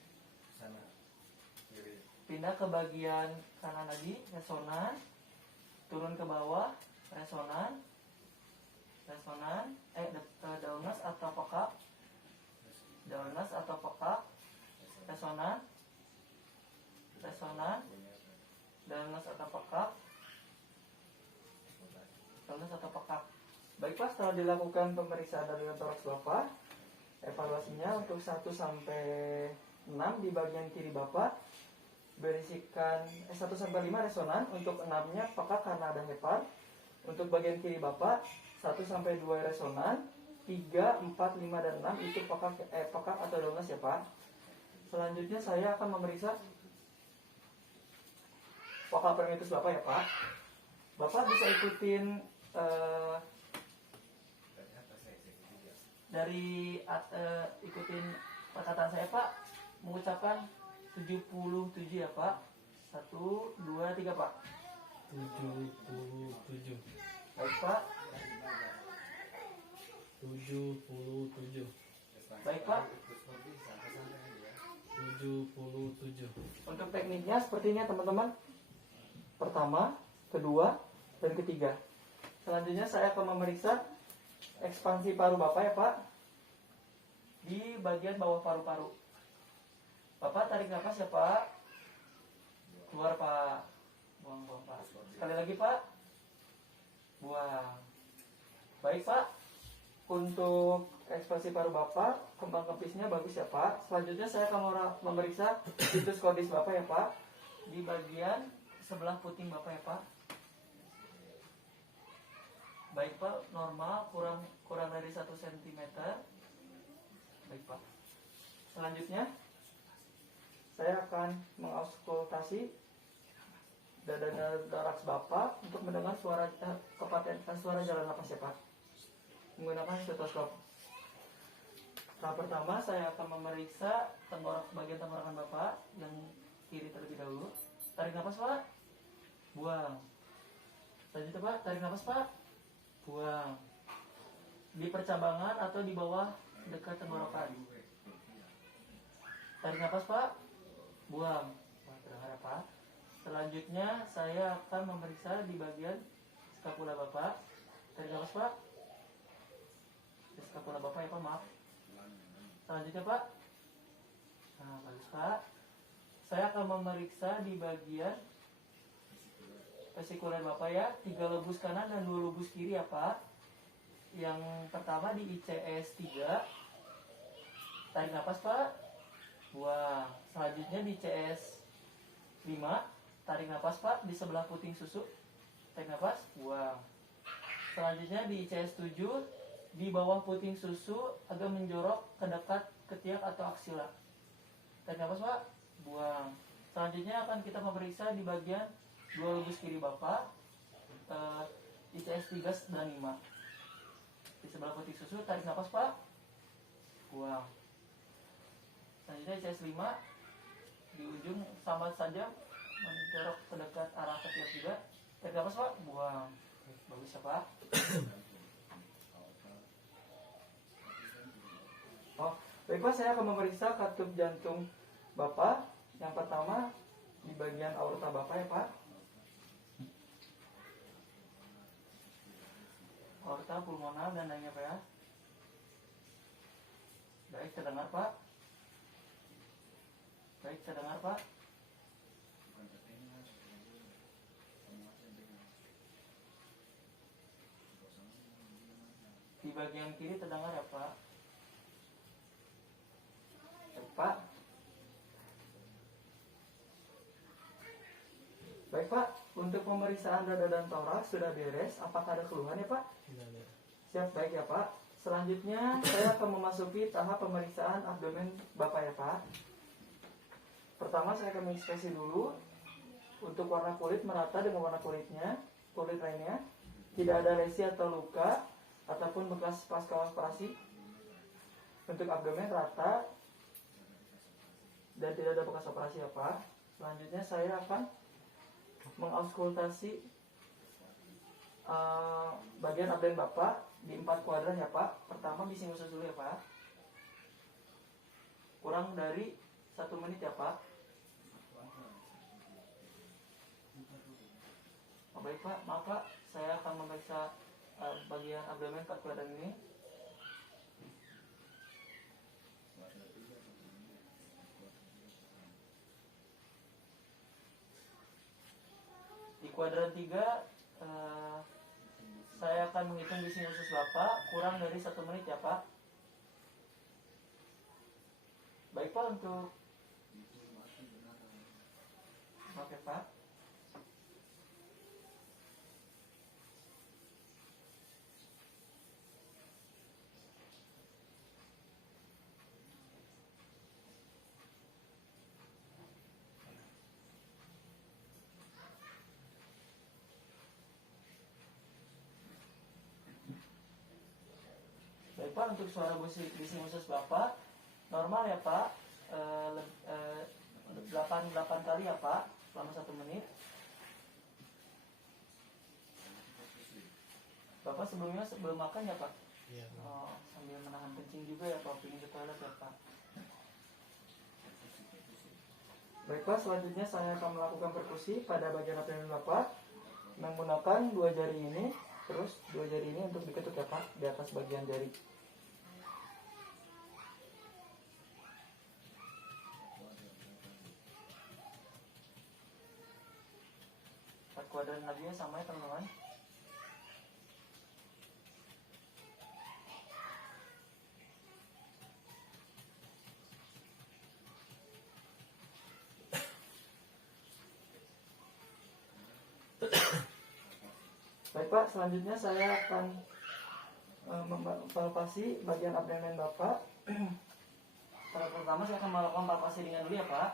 Pindah ke bagian kanan lagi, resonan, turun ke bawah, resonan, daunas atau pekak, resonan, daunas atau pekak. Baik Pak, setelah dilakukan pemeriksaan dada dan toraks Bapak, evaluasinya untuk 1 sampai 6 di bagian kiri Bapak berisikan 1 sampai 5 resonan, untuk 6-nya pekak karena ada hepar. Untuk bagian kiri Bapak 1 sampai 2 resonan, 3, 4, 5 dan 6 itu pekak atau daunas ya Pak. Selanjutnya saya akan memeriksa vokal primitus Bapak ya Pak. Bapak bisa ikutin ikutin perkataan saya Pak, mengucapkan 77 ya Pak. 1, 2, 3 Pak. 77. Baik Pak. 77. Baik Pak. 77. Untuk tekniknya seperti ini ya teman-teman. Pertama, kedua, dan ketiga. Selanjutnya saya akan memeriksa ekspansi paru Bapak ya Pak, di bagian bawah paru-paru. Bapak tarik nafas ya Pak. Keluar Pak. Buang Pak. Sekali lagi Pak. Buang. Baik Pak. Untuk ekspansi paru Bapak, kembang kepisnya bagus ya Pak. Selanjutnya saya akan memeriksa situs kodis Bapak ya Pak, di bagian sebelah puting Bapak ya Pak. Baik Pak, normal, kurang dari 1 cm. Baik Pak. Selanjutnya saya akan mengauskultasi dada dan toraks Bapak untuk mendengar kepatenkan suara jalan napas ya Pak, menggunakan stetoskop. Tahap pertama saya akan memeriksa bagian tenggorokan Bapak yang kiri terlebih dahulu. Tarik nafas Pak. Buang. Selanjutnya Pak, tarik nafas Pak. Buang. Di percabangan atau di bawah dekat tenggorokan. Tarik nafas Pak. Buang. Wah, terdengar ya Pak. Selanjutnya saya akan memeriksa di bagian skapula Bapak. Tarik nafas Pak. Di skapula Bapak ya Pak, maaf. Selanjutnya Pak. Nah, bagus Pak. Saya akan memeriksa di bagian vesikuler Bapak ya, 3 lobus kanan dan 2 lobus kiri ya Pak. Yang pertama di ICS 3. Tarik nafas Pak. Buang. Selanjutnya di ICS 5. Tarik nafas Pak, di sebelah puting susu. Tarik nafas. Buang. Selanjutnya di ICS 7, di bawah puting susu agak menjorok ke dekat ketiak atau aksila. Tarik nafas Pak. Buang. Selanjutnya akan kita memeriksa di bagian 2 lobus kiri Bapak, ICS 3 dan 5. Di sebelah puting susu, tarik nafas Pak. Buang. Selanjutnya ICS 5, di ujung sama saja menjorok ke dekat arah ketiak juga. Tarik nafas Pak. Buang. Bagus ya Pak. Oh, baik Pak, saya akan memeriksa katup jantung Bapak. Yang pertama di bagian aorta Bapak ya Pak. Aorta, pulmonal dan lainnya Pak ya. Baik, terdengar Pak. Baik, terdengar Pak. bagian kiri terdengar ya Pak? Pak. Baik Pak, untuk pemeriksaan dada dan toraks sudah beres. Apakah ada keluhan ya Pak? Tidak ada. Siap, baik ya Pak. Selanjutnya saya akan memasuki tahap pemeriksaan abdomen Bapak ya Pak. Pertama saya akan menginspeksi dulu untuk warna kulit merata dengan warna kulit lainnya. Tidak ada lesi atau luka ataupun bekas pasca operasi. Untuk abdomen rata dan tidak ada bekas operasi ya Pak. Selanjutnya saya akan mengauskultasi bagian abdomen Bapak di 4 kuadran ya Pak. Pertama bising usus dulu ya Pak. Kurang dari 1 menit ya Pak. Oh, baik Pak, maaf Pak, saya akan memeriksa bagian abdomen 4 kuadran ini. Di kuadran 3 saya akan menghitung bising usus Bapak kurang dari 1 menit ya Pak. Baik Pak, untuk oke Pak. Baik Pak, untuk suara bising usus Bapak normal ya Pak, 8 kali ya Pak selama 1 menit. Bapak sebelum makan ya Pak? Iya. Oh, sambil menahan kencing juga ya Pak, ingin ke toilet ya Pak. Baik Pak, selanjutnya saya akan melakukan perkusi pada bagian abdomen Bapak menggunakan 2 jari ini, terus 2 jari ini untuk diketuk ya Pak di atas bagian jari. Kuadran lagi ya sama ya teman-teman. Baik Pak, selanjutnya saya akan palpasi bagian abdomen Bapak. Pertama saya akan melakukan palpasi ringan dulu ya Pak.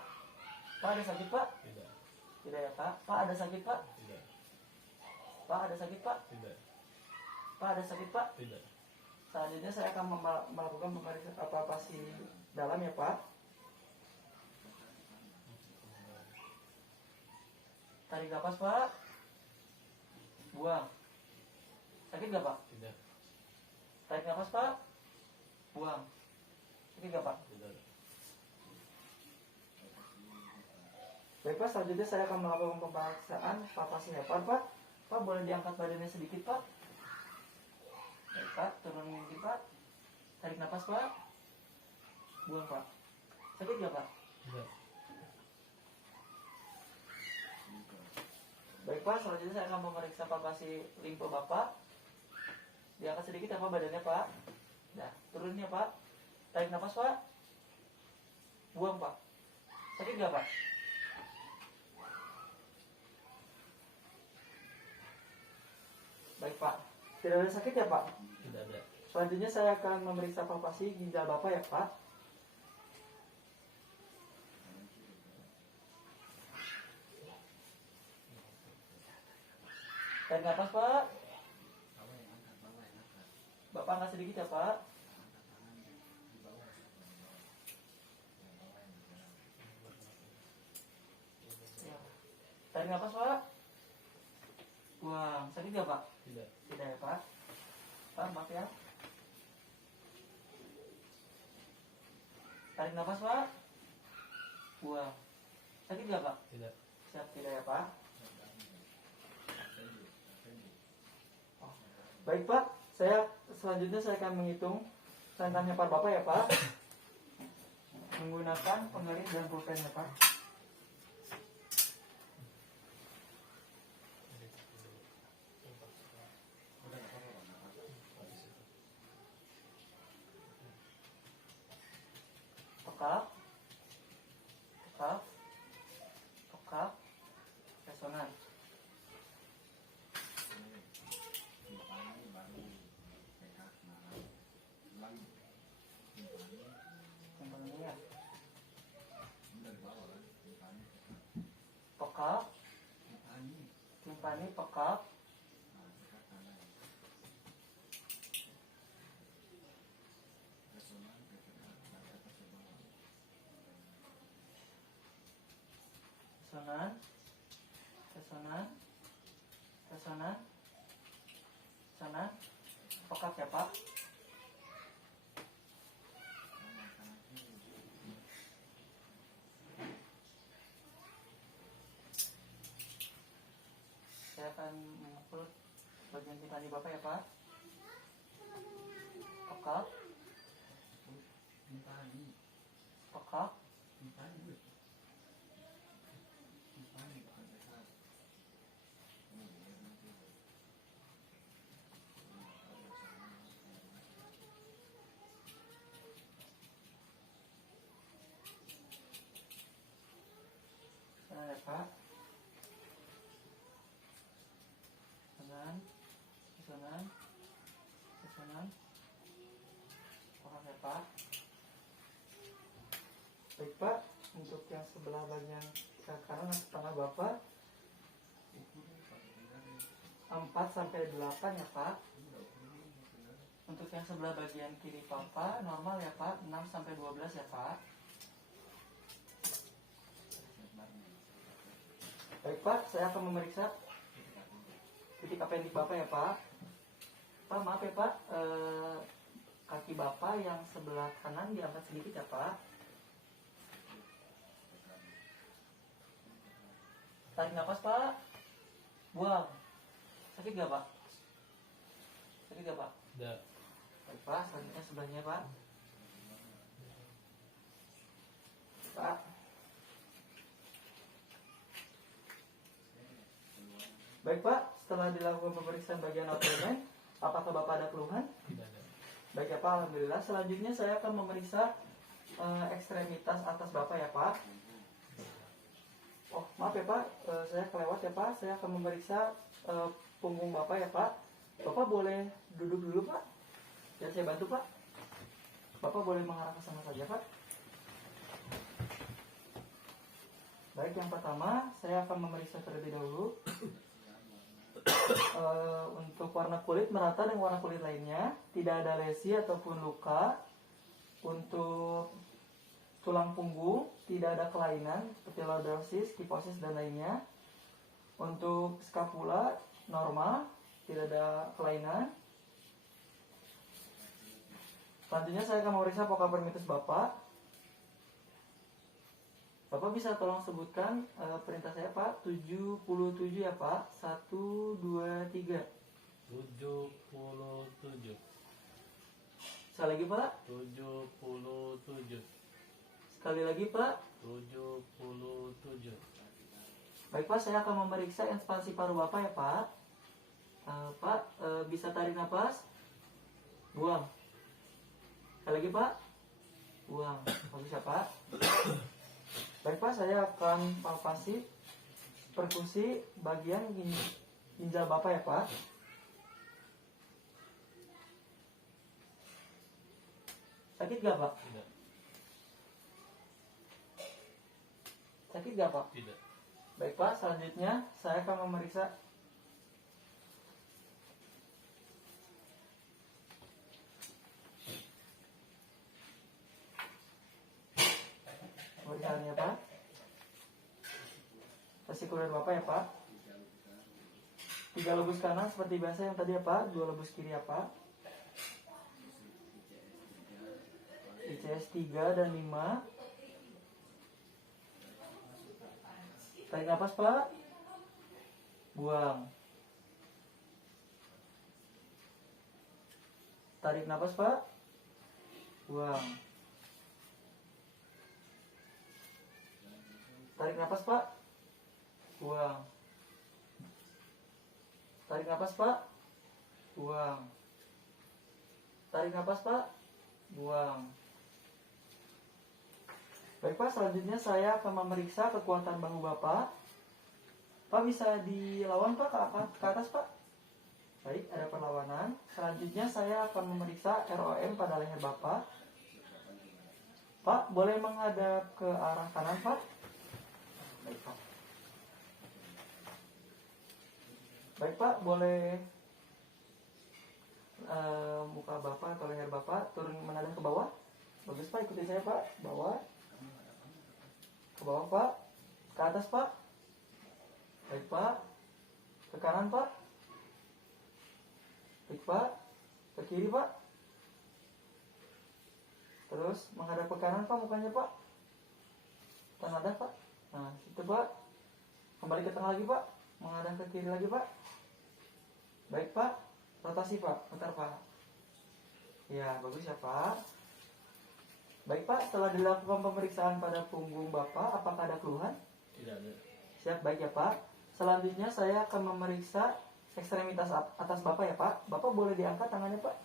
Pak, ada sakit Pak? Tidak. Tidak ya Pak. Pak, ada sakit Pak? Tidak. Pak, ada sakit Pak? Tidak. Pak, ada sakit Pak? Tidak. Selanjutnya saya akan melakukan pemeriksaan palpasi dalam ya Pak. Tarik napas Pak. Buang. Sakit gak Pak? Tidak. Tarik napas Pak. Buang. Sakit gak Pak? Tidak. Baik Pak, selanjutnya saya akan melakukan pemeriksaan palpasi hepar Pak. Pak, boleh diangkat badannya sedikit Pak. Baik Pak, turunin dikit Pak. Tarik napas Pak. Buang Pak. Sakit gak Pak? Tidak. Baik Pak, selanjutnya saya akan memeriksa palpasi limpa Bapak. Diangkat sedikit ya Pak badannya Pak. Nah, turunin ya Pak. Tarik napas Pak. Buang Pak. Sakit gak Pak? Baik Pak, tidak ada sakit ya Pak? Tidak ada. Selanjutnya saya akan memeriksa palpasi ginjal Bapak ya Pak. Tarik napas Pak. Bapak angkat sedikit ya Pak. Ya. Tarik napas Pak. Buang. Sakit gak Pak? Tidak. Tidak ya Pak. Pak, maaf ya. Tarik napas Pak. Buang. Sakit gak Pak? Tidak. Siap, tidak ya Pak. Oh. Baik Pak, selanjutnya saya akan menghitung cairan hepar Bapak ya Pak. Menggunakan penggaris dan pulpen ya Pak. pekak. Timpani pekak. Resonan, resonan, resonan, resonan, pekak ya Pak. Saya akan memukul bagian timpani Bapak ya Pak. Pekak, pekak, ya Pak. Resonan, resonan, resonan, pekak ya Pak. Baik Pak, untuk yang sebelah bagian ke kanan atau tengah Bapak 4 sampai 8 ya Pak. Untuk yang sebelah bagian kiri Bapak normal ya Pak, 6 sampai 12 ya Pak. Baik Pak, saya akan memeriksa titik appendix Bapak ya Pak. Pak maaf ya Pak, kaki Bapak yang sebelah kanan diangkat sedikit ya Pak. Tarik nafas Pak. Buang. Sakit gak Pak? Sakit gak Pak? Tidak. Baik Pak, selanjutnya sebelahnya Pak. Pak. Baik Pak, setelah dilakukan pemeriksaan bagian abdomen, apakah Bapak ada keluhan? Tidak ada. Baik ya Pak, alhamdulillah. Selanjutnya saya akan memeriksa ekstremitas atas Bapak ya Pak. Oh maaf ya Pak, saya kelewat ya Pak. Saya akan memeriksa punggung Bapak ya Pak. Bapak boleh duduk dulu Pak. Biar saya bantu Pak. Bapak boleh mengarah ke sana saja Pak. Baik, yang pertama saya akan memeriksa terlebih dahulu untuk warna kulit merata dengan warna kulit lainnya, tidak ada lesi ataupun luka. Untuk tulang punggung tidak ada kelainan seperti lordosis, kifosis dan lainnya. Untuk skapula normal, tidak ada kelainan. Selanjutnya saya akan memeriksa focal permitus Bapak. Bapak bisa tolong sebutkan perintah saya Pak. 77 ya Pak. 1, 2, 3. 77. Sekali lagi Pak. 77. Sekali lagi Pak. 77. Baik Pak, saya akan memeriksa ekspansi paru Bapak ya Pak. Pak, bisa tarik nafas. Buang. Sekali lagi Pak. Buang. Bagus ya Pak. Baik Pak, saya akan palpasi perkusi bagian ginjal Bapak ya Pak. Sakit gak Pak? Tidak. Sakit gak Pak? Tidak. Baik Pak, selanjutnya saya akan memeriksa pemeriksaannya Pak. Vesikuler Bapak ya Pak. 3 lobus kanan seperti biasa yang tadi ya Pak. 2 lobus kiri ya Pak. ICS 3 dan 5. Tarik nafas Pak. Buang. Tarik nafas Pak. Buang. Tarik nafas Pak. Buang. Tarik nafas Pak. Buang. Tarik nafas Pak. Buang. Baik Pak, selanjutnya saya akan memeriksa kekuatan bahu Bapak. Pak bisa dilawan Pak ke atas Pak. Baik, ada perlawanan. Selanjutnya saya akan memeriksa ROM pada leher Bapak. Pak, boleh menghadap ke arah kanan Pak. Baik Pak. Baik Pak, boleh muka Bapak atau leher Bapak turun menadah ke bawah. Bagus Pak, ikuti saya Pak. Bawah. Ke bawah Pak. Ke atas Pak. Baik Pak. Ke kanan Pak. Baik Pak. Ke kiri Pak. Terus menghadap ke kanan Pak mukanya Pak. Tenadah Pak. Nah, situ Pak. Kembali ke tengah lagi Pak. Menghadap ke kiri lagi Pak. Baik Pak. Rotasi Pak. Putar Pak. Ya, bagus ya Pak. Baik Pak, setelah dilakukan pemeriksaan pada punggung Bapak, apakah ada keluhan? Tidak ada. Siap, baik ya Pak. Selanjutnya saya akan memeriksa ekstremitas atas Bapak ya Pak. Bapak boleh diangkat tangannya Pak.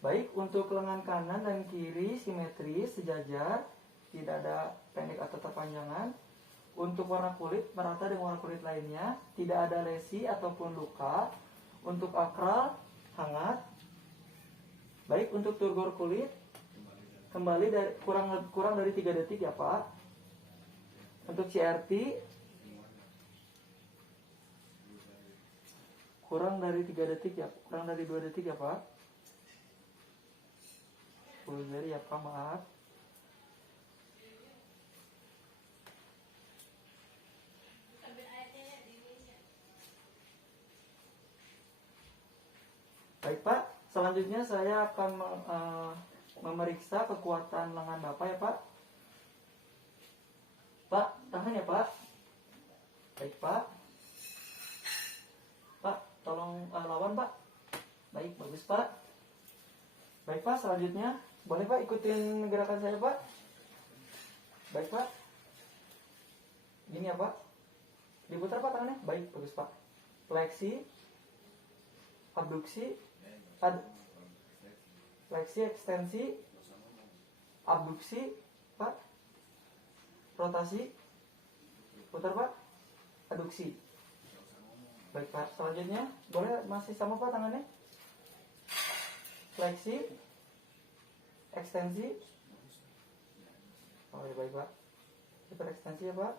Baik, untuk lengan kanan dan kiri simetris, sejajar, tidak ada pendek atau terpanjangan. Untuk warna kulit merata dengan warna kulit lainnya, tidak ada lesi ataupun luka. Untuk akral hangat. Baik, untuk turgor kulit kembali dari kurang dari 3 detik ya Pak. Untuk CRT kurang dari 3 detik ya, kurang dari 2 detik ya Pak. 10 jari ya Pak, maaf. Baik Pak, selanjutnya saya akan memeriksa kekuatan lengan Bapak ya Pak. Pak, tahan ya Pak. Baik Pak. Pak, tolong lawan Pak. Baik, bagus Pak. Baik Pak, selanjutnya boleh Pak ikutin gerakan saya Pak. Baik Pak. Gini ya Pak. Diputar Pak tangannya. Baik, bagus Pak. Fleksi, abduksi, fleksi, ekstensi, abduksi, Pak, rotasi, putar Pak, aduksi. Baik Pak, selanjutnya boleh masih sama Pak tangannya. Fleksi, ekstensi. Oh ya baik Pak. Putar ekstensi ya Pak.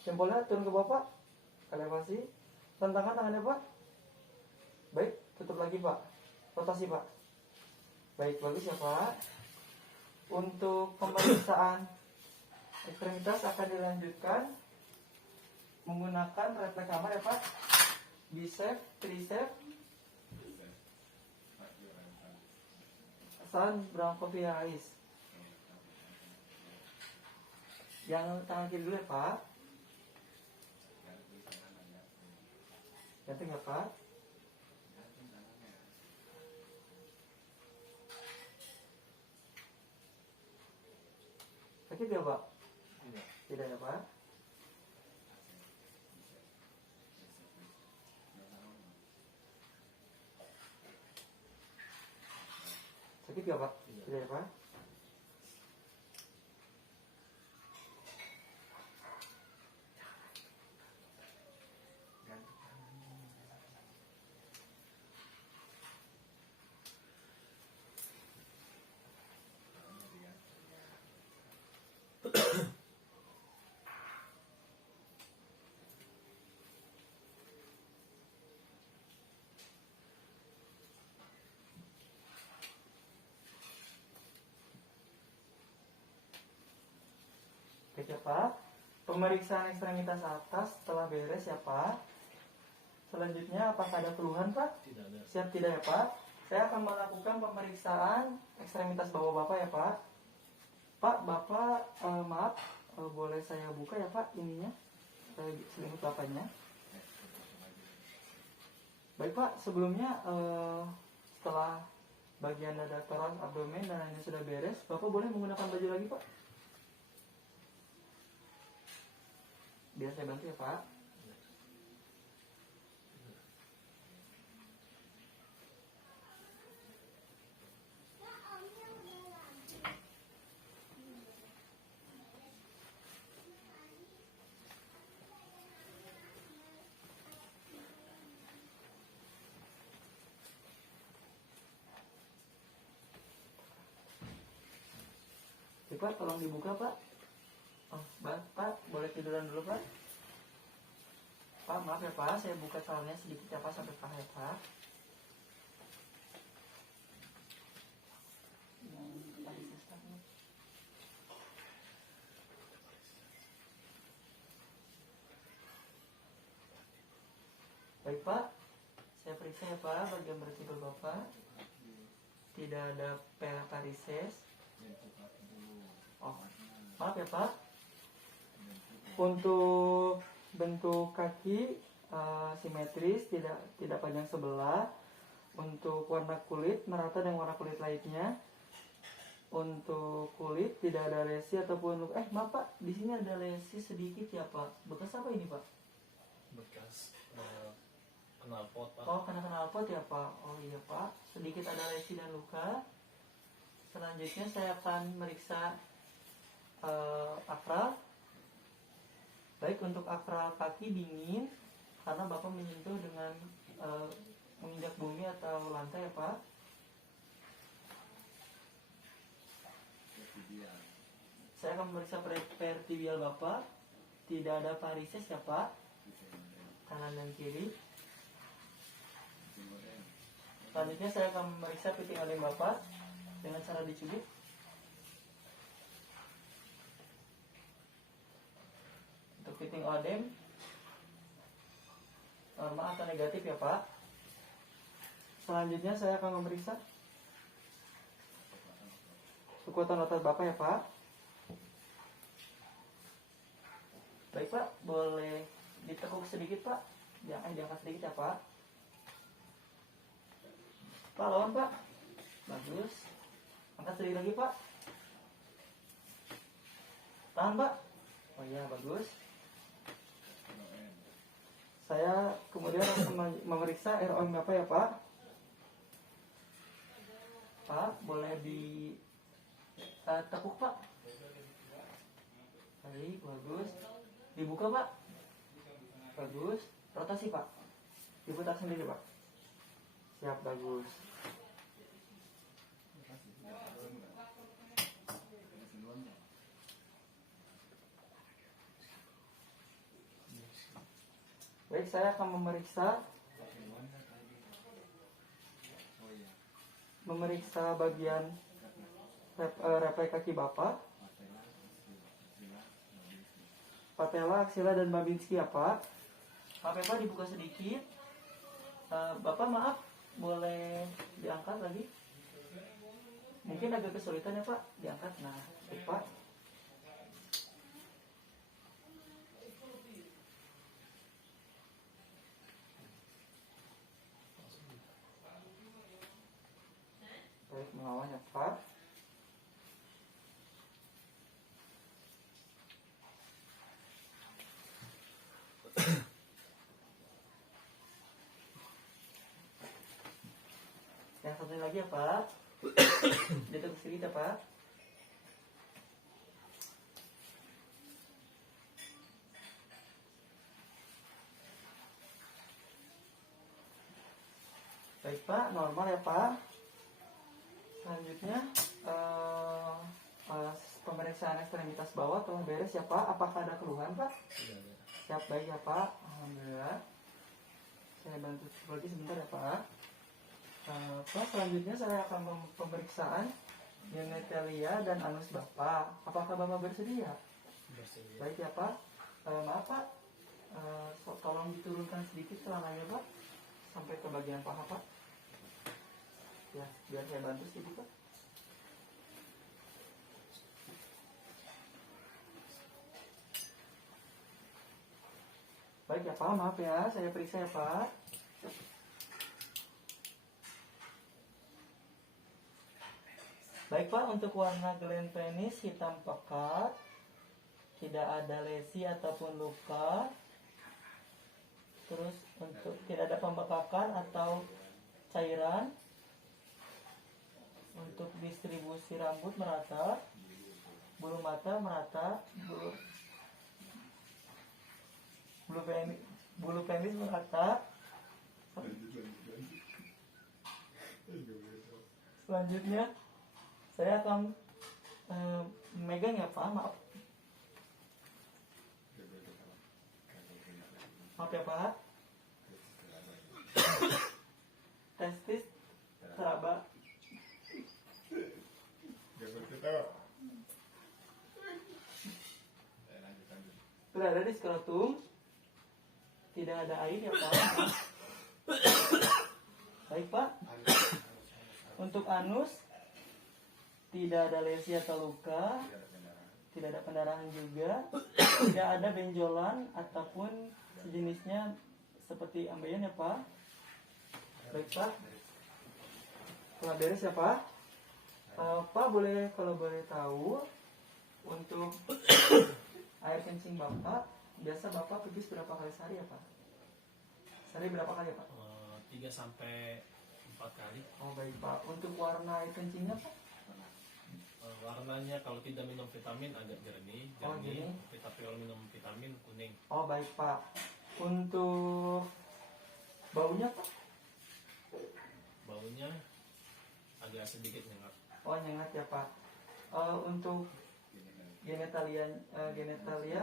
Jempolnya turun ke bawah Pak. Elevasi. Tantangan tangannya Pak. Baik, tutup lagi Pak. Rotasi Pak. Baik, bagus ya Pak. Untuk pemeriksaan ekstremitas akan dilanjutkan menggunakan refleks kamar ya Pak. Bicep, tricep, sun bronchopialis. Yang tangan kiri dulu ya Pak. Gantung ya Pak. Sakit ya Pak? Tidak. Tidak ya Pak? Sakit ya Pak? Tidak ya Pak? Oke ya Pak. Pemeriksaan ekstremitas atas telah beres ya Pak. Selanjutnya apakah ada keluhan Pak? Tidak ada. Siap tidak ya Pak? Saya akan melakukan pemeriksaan ekstremitas bawah Bapak ya Pak. Pak, Bapak maaf, boleh saya buka ya Pak ininya, selimut Bapaknya. Baik Pak, sebelumnya setelah bagian dada, toraks, abdomen dan lainnya sudah beres, Bapak boleh menggunakan baju lagi Pak? Biar saya bantu ya Pak. Oke, Pak, tolong dibuka Pak. Oh, Pak, boleh tiduran dulu Pak. Pak, maaf ya Pak, saya buka salahnya sedikit ya Pak sampai paha ya Pak. Baik Pak, saya periksa ya Pak bagian vertebral Bapak. Tidak ada varises. Oh, maaf ya Pak. Untuk bentuk kaki simetris, tidak panjang sebelah. Untuk warna kulit merata dengan warna kulit lainnya. Untuk kulit tidak ada lesi ataupun maaf Pak, di sini ada lesi sedikit ya Pak. Bekas apa ini Pak? Bekas knalpot Pak. Oh, kena knalpot ya Pak. Oh iya Pak, sedikit ada lesi dan luka. Selanjutnya saya akan meriksa akral. Baik, untuk akral kaki dingin karena Bapak menyentuh dengan menginjak bumi atau lantai ya Pak. Saya akan memeriksa vertibial Bapak. Tidak ada varises ya Pak, kanan dan kiri. Selanjutnya saya akan memeriksa piting odem Bapak dengan cara dicubit. Untuk piting odem normal atau negatif ya Pak. Selanjutnya saya akan memeriksa kekuatan otot Bapak ya Pak. Baik Pak, boleh ditekuk sedikit Pak. Diangkat sedikit ya Pak. Pak, lawan Pak. Bagus. Angkat sedikit lagi Pak. Tahan Pak. Oh iya, bagus. Saya kemudian akan memeriksa ROM Bapak ya Pak. Pak, boleh ditekuk Pak. Baik, bagus. Dibuka Pak. Bagus. Rotasi Pak. Diputar sendiri Pak. Siap, bagus. Baik, saya akan memeriksa bagian replek kaki Bapak. Patella, aksila, dan Babinski ya Pak. Maaf ya Pak, dibuka sedikit. Bapak maaf, boleh diangkat lagi? Mungkin agak kesulitan ya Pak, diangkat. Nah, baik Pak. Baik, melawan ya Pak. Yang satu lagi ya Pak. Ditekuk sedikit ya Pak. Baik Pak, normal ya Pak. Selanjutnya pemeriksaan ekstremitas bawah telah beres ya Pak. Apakah ada keluhan Pak? Tidak. Siap, baik ya Pak. Alhamdulillah. Saya bantu lagi sebentar ya Pak. Pak, selanjutnya saya akan pemeriksaan genitalia dan anus Bapak. Apakah Bapak bersedia? Bersedia. Baik ya Pak. Maaf Pak, tolong diturunkan sedikit celananya Pak sampai ke bagian paha Pak. Ya, biar saya bantu sedikit Pak. Baik ya Pak, maaf ya, saya periksa ya Pak. Baik Pak, untuk warna gland penis hitam pekat, tidak ada lesi ataupun luka. Terus untuk tidak ada pembekakan atau cairan. Untuk distribusi rambut merata, bulu mata merata, bulu penis merata. Selanjutnya saya akan megang ya Pak, maaf Maaf ya Pak. Testis teraba. Berada di skrotum. Tidak ada air ya Pak. Baik Pak. Untuk anus tidak ada lesi atau luka, tidak ada pendarahan juga, tidak ada benjolan ataupun sejenisnya seperti ambeien ya Pak. Baik Pak. Telah beres ya Pak. Pak boleh, kalau boleh tahu, untuk air kencing Bapak, biasa Bapak pipis berapa kali sehari ya Pak? Sehari berapa kali ya Pak? 3 sampai 4 kali. Oh baik Pak. Untuk warna air kencingnya Pak? Warnanya kalau tidak minum vitamin agak jernih, Oh, jernih. Tapi kalau minum vitamin kuning. Oh baik Pak. Untuk baunya Pak? Baunya agak sedikit nyengat. Oh nyengat ya Pak. Untuk genitalia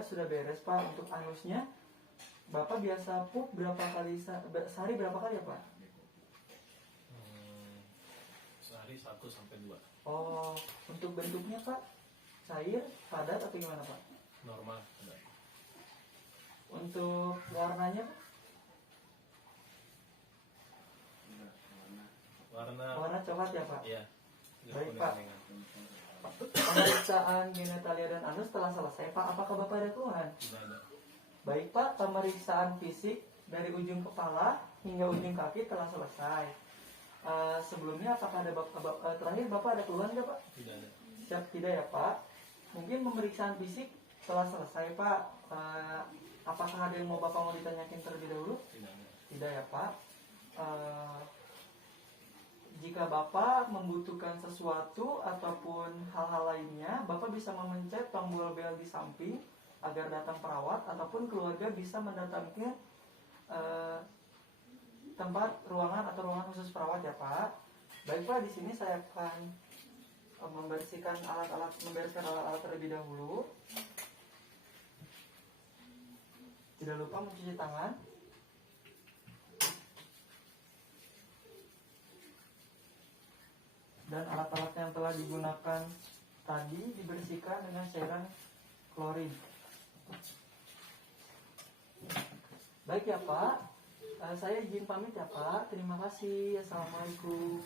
sudah beres Pak. Untuk anusnya, Bapak biasa pup berapa kali sehari berapa kali ya Pak? Sehari 1 sampai 2. Oh, untuk bentuknya Pak, cair, padat atau gimana Pak? Normal. Ada. Untuk warnanya Pak? Warna coklat ya Pak? Iya. Baik, Pak. Pemeriksaan genitalia dan anus telah selesai Pak. Apakah Bapak ada keluhan? Tidak ada. Baik Pak, pemeriksaan fisik dari ujung kepala hingga ujung kaki telah selesai. Sebelumnya apakah ada terakhir Bapak ada keluhan nggak Pak? Tidak ada. Siap tidak ya Pak? Mungkin pemeriksaan fisik telah selesai Pak. Apakah ada yang mau Bapak mau ditanyakan terlebih dahulu? Tidak ada. Tidak ya Pak. Jika Bapak membutuhkan sesuatu ataupun hal-hal lainnya, Bapak bisa memencet tombol bel di samping agar datang perawat ataupun keluarga bisa mendatangkan tempat ruangan atau ruangan khusus perawat ya Pak. Baik Pak, di sini saya akan membersihkan alat-alat terlebih dahulu. Tidak lupa mencuci tangan. Dan alat-alat yang telah digunakan tadi dibersihkan dengan cairan klorin. Baik ya Pak, saya izin pamit ya Pak. Terima kasih. Assalamualaikum.